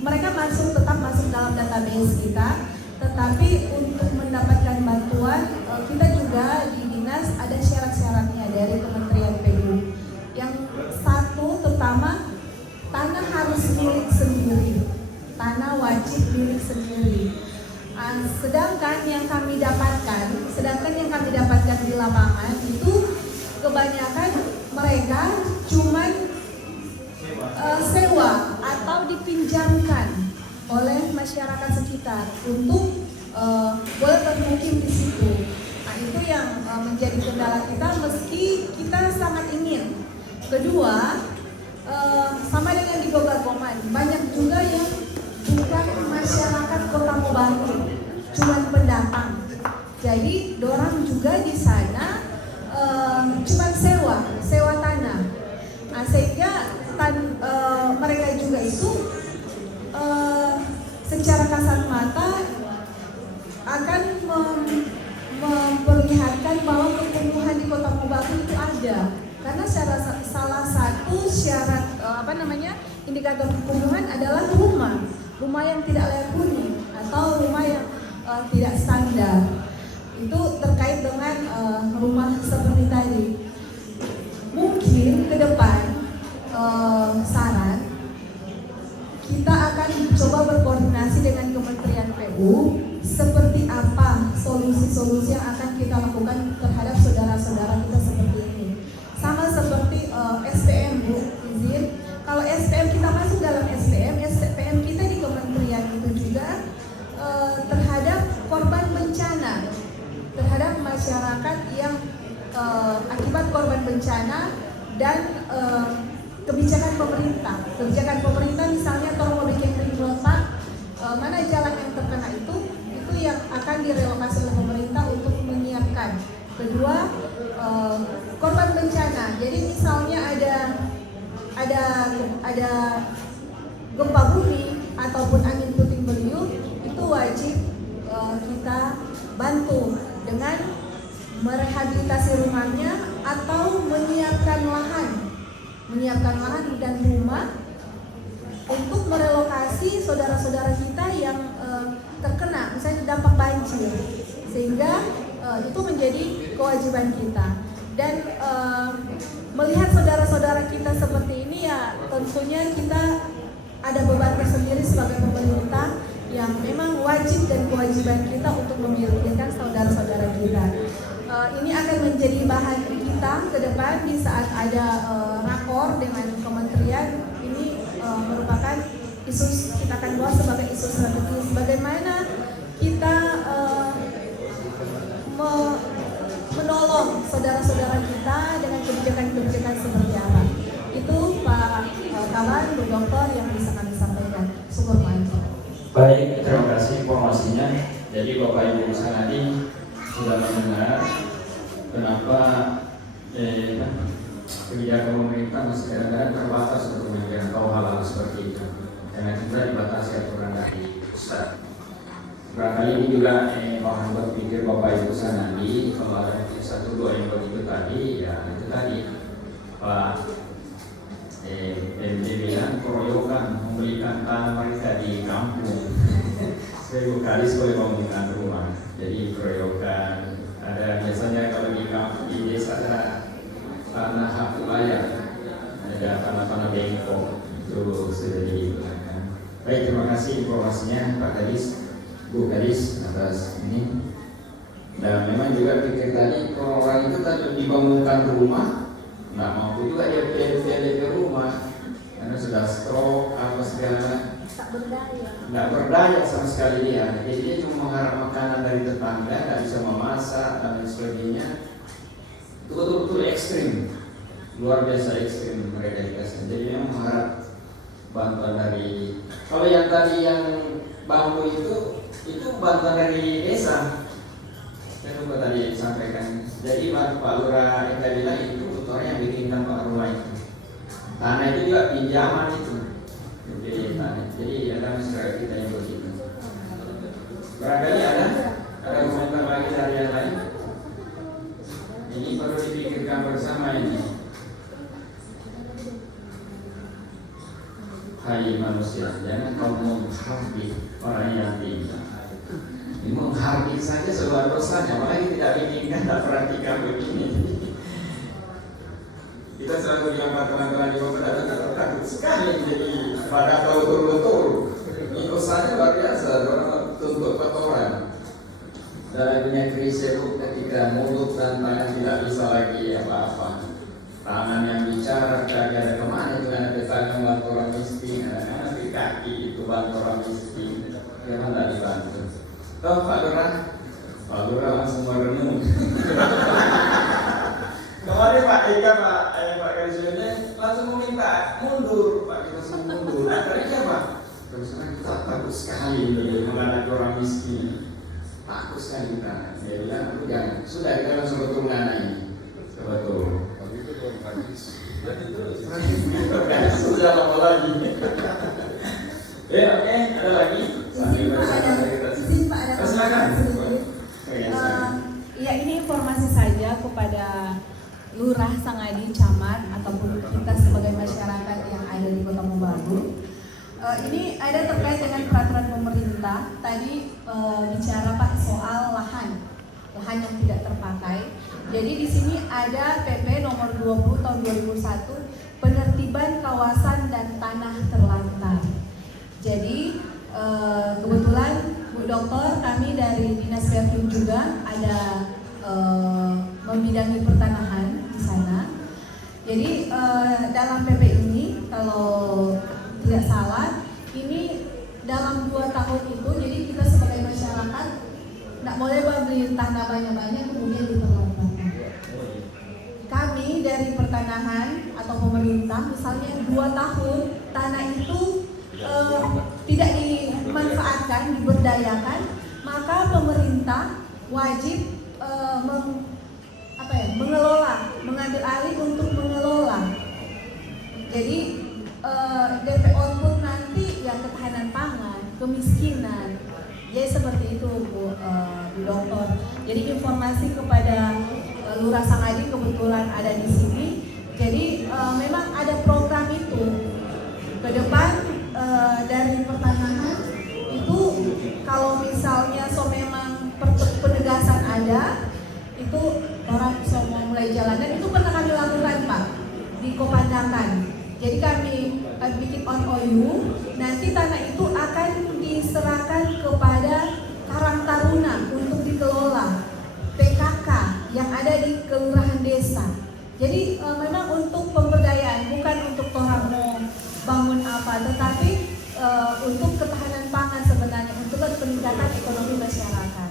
mereka tetap masuk dalam database kita, tetapi untuk mendapatkan bantuan kita juga di dinas ada syarat-syaratnya dari Kementerian PU. Yang satu terutama tanah harus milik sendiri, tanah wajib milik sendiri. Sedangkan yang kami dapatkan di lapangan itu kebanyakan mereka cuman sewa atau dipinjamkan oleh masyarakat sekitar untuk boleh bermukim di situ. Nah itu yang menjadi kendala kita meski kita sangat ingin. Kedua, sama dengan di Gogar-Goman, banyak juga yang bukan masyarakat Kota Mobagu, cuman pendatang. Jadi dorang juga di sana cuman sewa tanah. Nah, sehingga mereka juga itu secara kasat mata akan memperlihatkan bahwa pertumbuhan di Kota Mobagu itu ada. Karena salah satu syarat indikator pertumbuhan adalah rumah yang tidak layak huni atau rumah yang tidak standar. Itu terkait dengan rumah seperti tadi. Mungkin ke depan saran kita akan coba berkoordinasi dengan Kementerian PU seperti apa solusi-solusi yang akan kita lakukan terhadap saudara-saudara kita seperti ini. Sama seperti SPM, Bu, izin. Kalau SPM kita masuk dalam SPM kita di kementerian itu juga terhadap korban bencana, terhadap masyarakat yang akibat korban bencana dan kebijakan pemerintah. Kebijakan pemerintah misalnya tolong mau bikin ring road mana jalan yang terkena itu yang akan direlokasi oleh pemerintah untuk menyiapkan. Kedua, korban bencana. Jadi misalnya ada gempa bumi ataupun angin puting beliung, itu wajib kita bantu dengan merehabilitasi rumahnya atau menyiapkan lahan dan rumah untuk merelokasi saudara-saudara kita yang terkena misalnya dampak banjir, sehingga itu menjadi kewajiban kita. Dan melihat saudara-saudara kita seperti ini, ya tentunya kita ada beban tersendiri sebagai pemerintah yang memang wajib dan kewajiban kita untuk memikirkan saudara-saudara kita. Ini akan menjadi bahan kita ke depan di saat ada rakor dengan kementerian. Ini merupakan isu kita akan bawa sebagai isu strategis. Bagaimana kita menolong saudara-saudara kita dengan kebijakan-kebijakan seperti apa. Itu Pak kawan, Bu Dokter yang bisa kami sampaikan. Syukur Pak. Baik, terima kasih informasinya. Jadi Bapak Ibu Sanadi sudah mendengar kenapa kebijakan pemerintah masih kadang-kadang terbatas untuk menjangkau hal-hal seperti itu, karena juga dibatasi aturan dari pusat. Barangkali ini juga mohon berpikir Bapak Ibu Sanadi, kalau ada satu dua yang begitu tadi, ya itu tadi Pak MD bilang keroyokan membelikan tanah mereka di kampung. 1000 kali sekali membelikan rumah. Jadi keroyokan ada biasanya kalau di kampung di desa ada tanah hak wilayah, ada tanah-tanah bengkok, itu sudah digunakan. Baik, terima kasih informasinya Pak Kadis, Bu Kadis atas ini. Dan memang juga pikir tadi kalau orang itu tadi dibangunkan rumah, nggak mampu juga dia PDP rumah karena sudah stroke apa segala, nggak berdaya sama sekali dia. Jadi dia cuma mengharap makanan dari tetangga, nggak bisa memasak dan lain sebagainya. Itu betul-betul ekstrim, luar biasa ekstrim mereka dikasih. Jadi dia mengharap bantuan dari, kalau yang tadi yang bambu itu bantuan dari desa. Saya lupa tadi disampaikan. Jadi Pak Lurah yang tadi bilang itu orang yang bikinkan Pak rumah itu. Tanah itu juga pinjaman itu. Jadi tanah. Jadi ada masyarakat kita yang begitu. Barangkali ada komentar lagi dari yang lain. Ini perlu dipikirkan bersama ini. Hai manusia, jangan kau menghardik orang yang tinggal. Menghardik saja sebuah dosanya, apalagi tidak bikinkan, tidak perhatikan begini. Kita selalu bilang pada teman-teman di pemerintah takut sekali, jadi pada tahu betul-betul. Ini dosanya luar biasa, orang tuntut kotoran. Dalam dunia krisis ketika mulut dan tangan tidak bisa lagi apa-apa. Tangan yang bicara, kaki ada kemana itu ada tangan bantu orang miskin, ada kaki itu bantu orang miskin, memang tidak dibantu. Toh Pak Lurah langsung merenung. Kemarin Pak Eka, Pak Karisyonya langsung meminta mundur, Pak kita semua mundur. Akhirnya Pak, terus terang kita takut sekali menghadapi orang miskin. Takut sekali kita. Dia bilang, aku jangan. Sudah kita langsung betul mengenai ini. Betul. Tapi itu belum tragis. Sudah lama lagi. Ya oke, ada lagi. Silakan. Ya ini informasi saja kepada Lurah, Sangadi, Camat ataupun kita sebagai masyarakat yang ada di Kota Mobagu. Ini ada terkait dengan peraturan pemerintah. Tadi bicara Pak soal lahan. lahan yang tidak terpakai. Jadi di sini ada PP nomor 20 tahun 2001 penertiban kawasan dan tanah terlantar. Jadi kebetulan Bu Dokter, kami dari Dinas Perhub juga ada membidangi pertanahan di sana. Jadi dalam PP ini kalau tidak salah ini dalam 2 tahun itu, jadi kita sebagai masyarakat tidak boleh beli tanah banyak-banyak kemudian diterlantarkan. Kami dari pertanahan atau pemerintah misalnya 2 tahun tanah itu tidak dimanfaatkan, diberdayakan, maka pemerintah wajib mengelola, mengambil alih untuk mengelola. Jadi DP output nanti ya ketahanan pangan, kemiskinan. Jadi seperti itu Bu Dokter. Jadi informasi kepada Lurah Sangadi kebetulan ada di sini. Jadi memang ada program itu ke depan dari pertanahan itu kalau misalnya memang penegasan ada itu orang bisa mulai jalan dan itu pernah kami lakukan Pak di Kopandangan. Jadi kami bikin OU, nanti tanah itu akan diserahkan kepada Karang Taruna untuk dikelola PKK yang ada di kelurahan desa. Jadi memang untuk pemberdayaan, bukan untuk orang mau bangun apa, tetapi untuk ketahanan pangan sebenarnya, untuk peningkatan ekonomi masyarakat.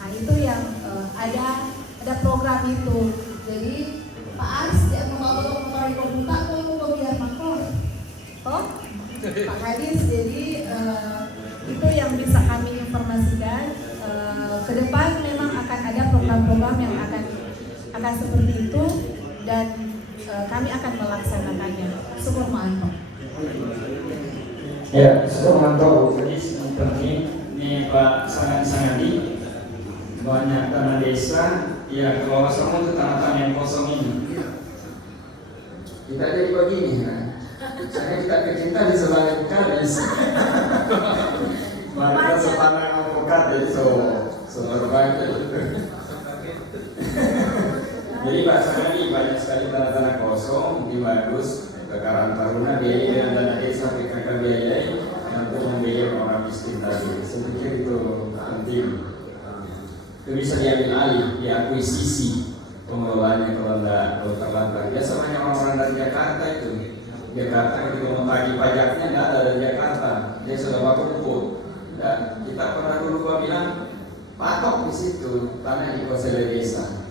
Nah itu yang ada program itu. Jadi Pak Ars dia mau motor buka mau biar makor. Toh Pak Kadis, jadi itu yang bisa kami informasikan. Ke depan memang akan ada program-program yang akan seperti itu dan kami akan melaksanakannya. Syukur mantap. Ya, syukur mantap. Jadi penting ini Pak Sangadi banyak tanah desa. Ya, kalau semua itu tanah-tanah yang kosong ini. Kita jadi begini, saya kita kecinta di sebagai kades. Mereka sepanjang avokat jadi berbagi. Jadi Pak Sangadi banyak sekali tanah-tanah kosong, ini bagus. Ke Karang Taruna biayai dengan dana desa PKK biayai untuk membiayai orang miskin tadi. Saya pikir itu penting. Itu bisa diambil alih, diakuisisi pengelolaannya kalau terlantar. Biasanya orang-orang dari Jakarta itu, Jakarta ketika mau tagih pajaknya nggak ada dari Jakarta, dia sudah waktu dan kita pernah dulu bilang patok di situ tanah di kuasai desa.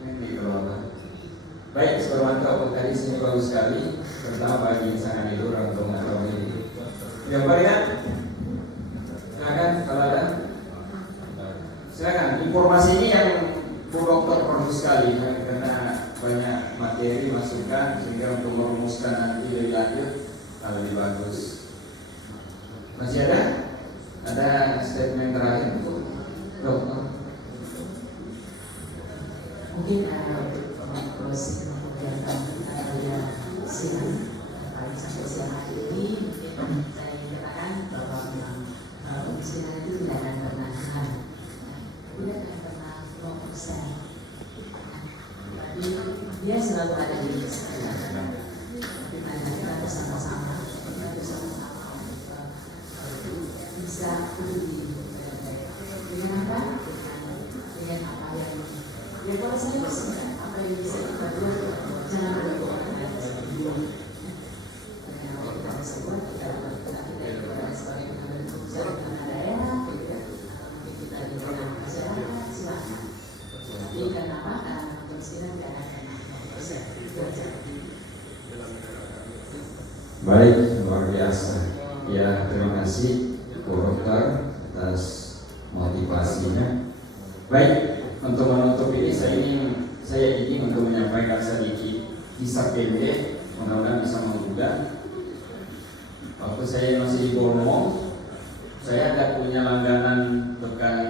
Ini dikelola. Baik, Supermanto tadi sini bagus sekali, terutama bagi sangat itu orang tua ini. Yang ya, silakan kalau ada. Silakan, informasi ini yang Bu Dokter perlu sekali karena banyak materi masukan sehingga untuk merumuskan nanti lebih lanjut lebih bagus. Masih ada? Ada statement terakhir Bu Dokter? Mungkin terus mengerjakan karya siang sampai siang hari ini saya ingin katakan bahwa memang kemiskinan itu tidak akan pernah hilang. Tidak akan pernah 0%. Tapi dia selalu ada di sekitar. Di mana kita bersama-sama bisa hidup dengan apa? Dengan apa yang ya kalau saya bersihkan apa yang bisa kita buat jangan ada orang lain sendiri. Dengan apa kita bisa buat kita sebagai pengambil daerah, kita di tengah masyarakat silakan. Tapi kenapa? Karena kemiskinan tidak akan bisa belajar. Baik, luar biasa. Ya, terima kasih Bu Dokter atas motivasinya. Baik, untuk menutup ini saya ingin untuk menyampaikan sedikit kisah pendek, mudah-mudahan bisa menggugah. Waktu saya masih di Borneo, saya ada punya langganan tukang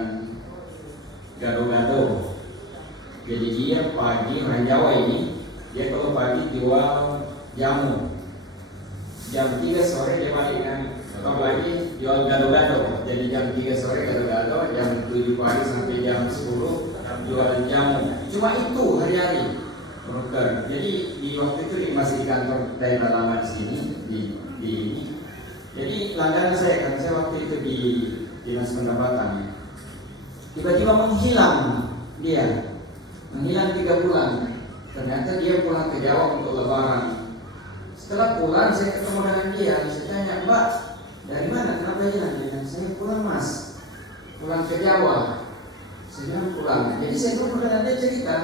gado-gado. Jadi dia pagi orang Jawa ini, dia kalau pagi jual jamu. Jam 3 sore dia balik kan, atau lagi jual gado-gado. Jadi jam 3 sore gado-gado, jam 7 pagi sampai jam 10 jual jamu. Cuma itu hari-hari broker. Jadi di waktu itu masih di kantor daerah lama di sini di ini. Jadi langganan saya kan saya waktu itu di dinas pendapatan. Tiba-tiba menghilang dia, menghilang 3 bulan. Ternyata dia pulang ke Jawa untuk lebaran. Setelah pulang saya ketemu dengan dia, saya tanya, Mbak, dari mana? Kenapa hilang? Dia bilang, saya pulang Mas, pulang ke Jawa. Saya bilang pulang. Jadi saya ketemu dengan dia cerita,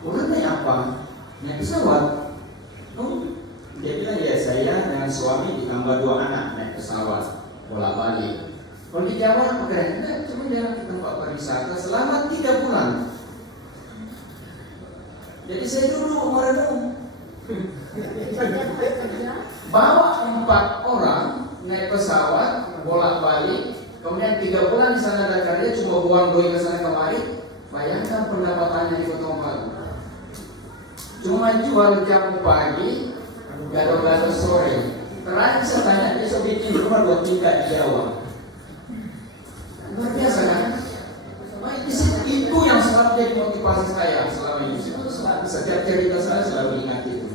pulang naik apa? Naik pesawat. Oh, dia bilang ya saya dengan suami ditambah 2 anak naik pesawat bolak-balik. Kalau di Jawa apa keren? Nah, cuma jalan ke tempat pariwisata selama 3 bulan. Jadi saya dulu merenung. Bawa 4 orang naik pesawat bolak-balik, kemudian 3 bulan di sana ada karya cuma buang doi ke sana kemari. Bayangkan pendapatannya di Kota Baru. Cuma jual jam pagi, gado-gado sore. Terakhir saya tanya, besok bikin rumah 2 tingkat di Jawa. Luar biasa kan? Itu yang selalu jadi motivasi saya selama ini. Setiap cerita saya selalu ingat itu.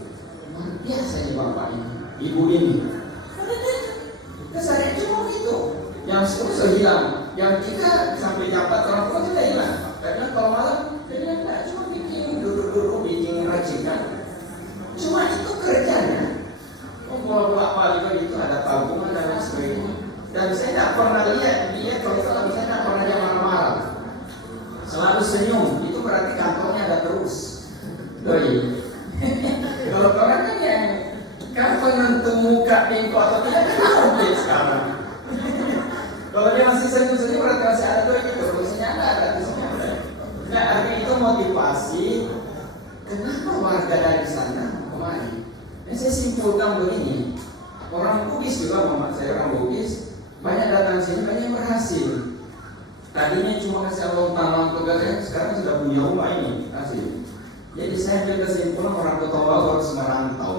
Luar biasa ini bapak ini, ibu ini. Kesadaran cuma itu. Yang 10 hilang, yang 3 sampai jam 4 orang tua juga hilang. Karena kalau malam dia enggak cuma bikin duduk-duduk bikin racikan. Cuma itu kerjanya. Kalau bolak-balik itu ada tabungan dan lain sebagainya. Dan saya tidak pernah lihat dia kalau saya tidak pernah dia marah-marah. Selalu senyum, itu berarti kantornya ada terus. Doi. Kalau orang kan yang kan penentu muka tingkau atau tidak kan mungkin sekarang. Kalau dia masih senyum-senyum berarti masih ada doi itu. Terusnya ada terusnya ada. Nah, artinya itu motivasi. Kenapa warga dari sana kemari? Saya simpulkan begini. Orang Bugis juga, Mama saya orang Bugis, banyak datang sini, banyak yang berhasil. Tadinya cuma kasih lontar-lontar tugasnya, sekarang sudah punya rumah ini, kasih. Jadi saya ambil kesimpulan orang Kota Baru harus merantau.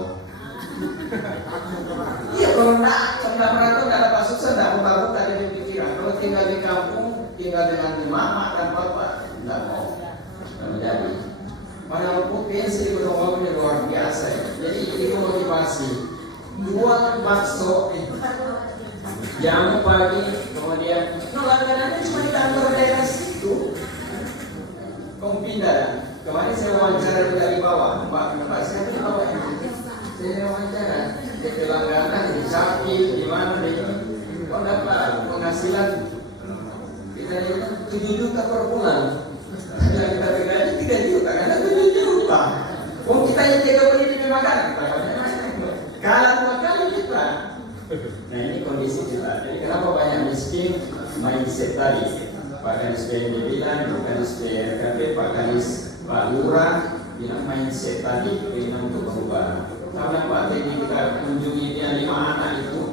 Iya, kalau nggak merantau nggak dapat sukses, nggak buka-buka dari pikiran. Kalau tinggal di kampung, tinggal dengan mama dan papa, nggak mau. Nggak jadi. Padahal potensi di Kota Baru ini luar biasa ya. Jadi itu motivasi. Jual bakso, jamu pagi, kemudian langganannya cuma di kantor daerah situ. Kamu pindah. Kemarin saya wawancara juga di bawah, Pak saya di bawah ini. Saya wawancara di langganan di Sapi, di mana di ini. Kok dapat penghasilan kita itu 7 juta per bulan. Yang kita gaji 3 juta, karena 7 juta. Oh kita yang jaga beli di makanan. Kalah 2 kali kita. Nah ini kondisi kita. Jadi kenapa banyak miskin? Mindset tadi. Pak Kadis PND bilang, Pak Kadis PRKP, Pak Kadis Pak Lurah bilang mindset tadi, keinginan untuk berubah. Karena Pak Teddy kita kunjungi dia 5 anak itu,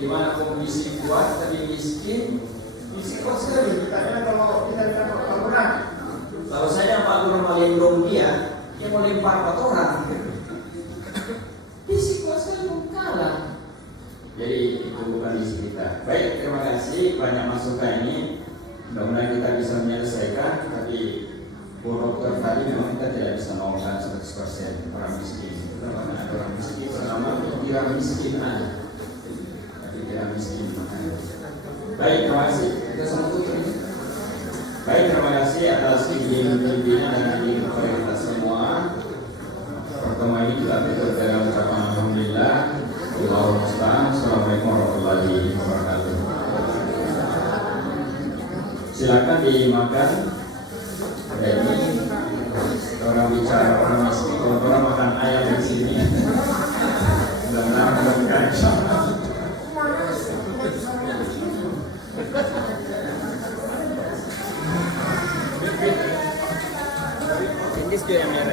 di mana kondisi kuat tapi miskin kuat sekali. Karena kalau kita lihat Pak Lurah, kalau saya Pak Lurah melindungi dia mau lempar 4 orang. Fisik kuat sekali kalah. Jadi itu bukan misi kita. Baik, terima kasih banyak masukan ini. Mudah-mudahan kita bisa menyelesaikan. Tapi Bu Dokter tadi memang kita tidak bisa nolongkan 100% orang miskin. Kita ada orang miskin selama tidak miskin aja. Tapi tidak miskin makanya. Baik, terima kasih. Kita semua tutup ini. Baik, terima kasih atas izin pimpinan dan izin kepada kita semua. Pertemuan ini juga tutup dengan ucapan alhamdulillah. Assalamualaikum warahmatullahi wabarakatuh. Silakan dimakan. Jadi orang bicara orang miskin, orang makan ayam di sini. Mudah-mudahan berkah insyaallah. Ini yang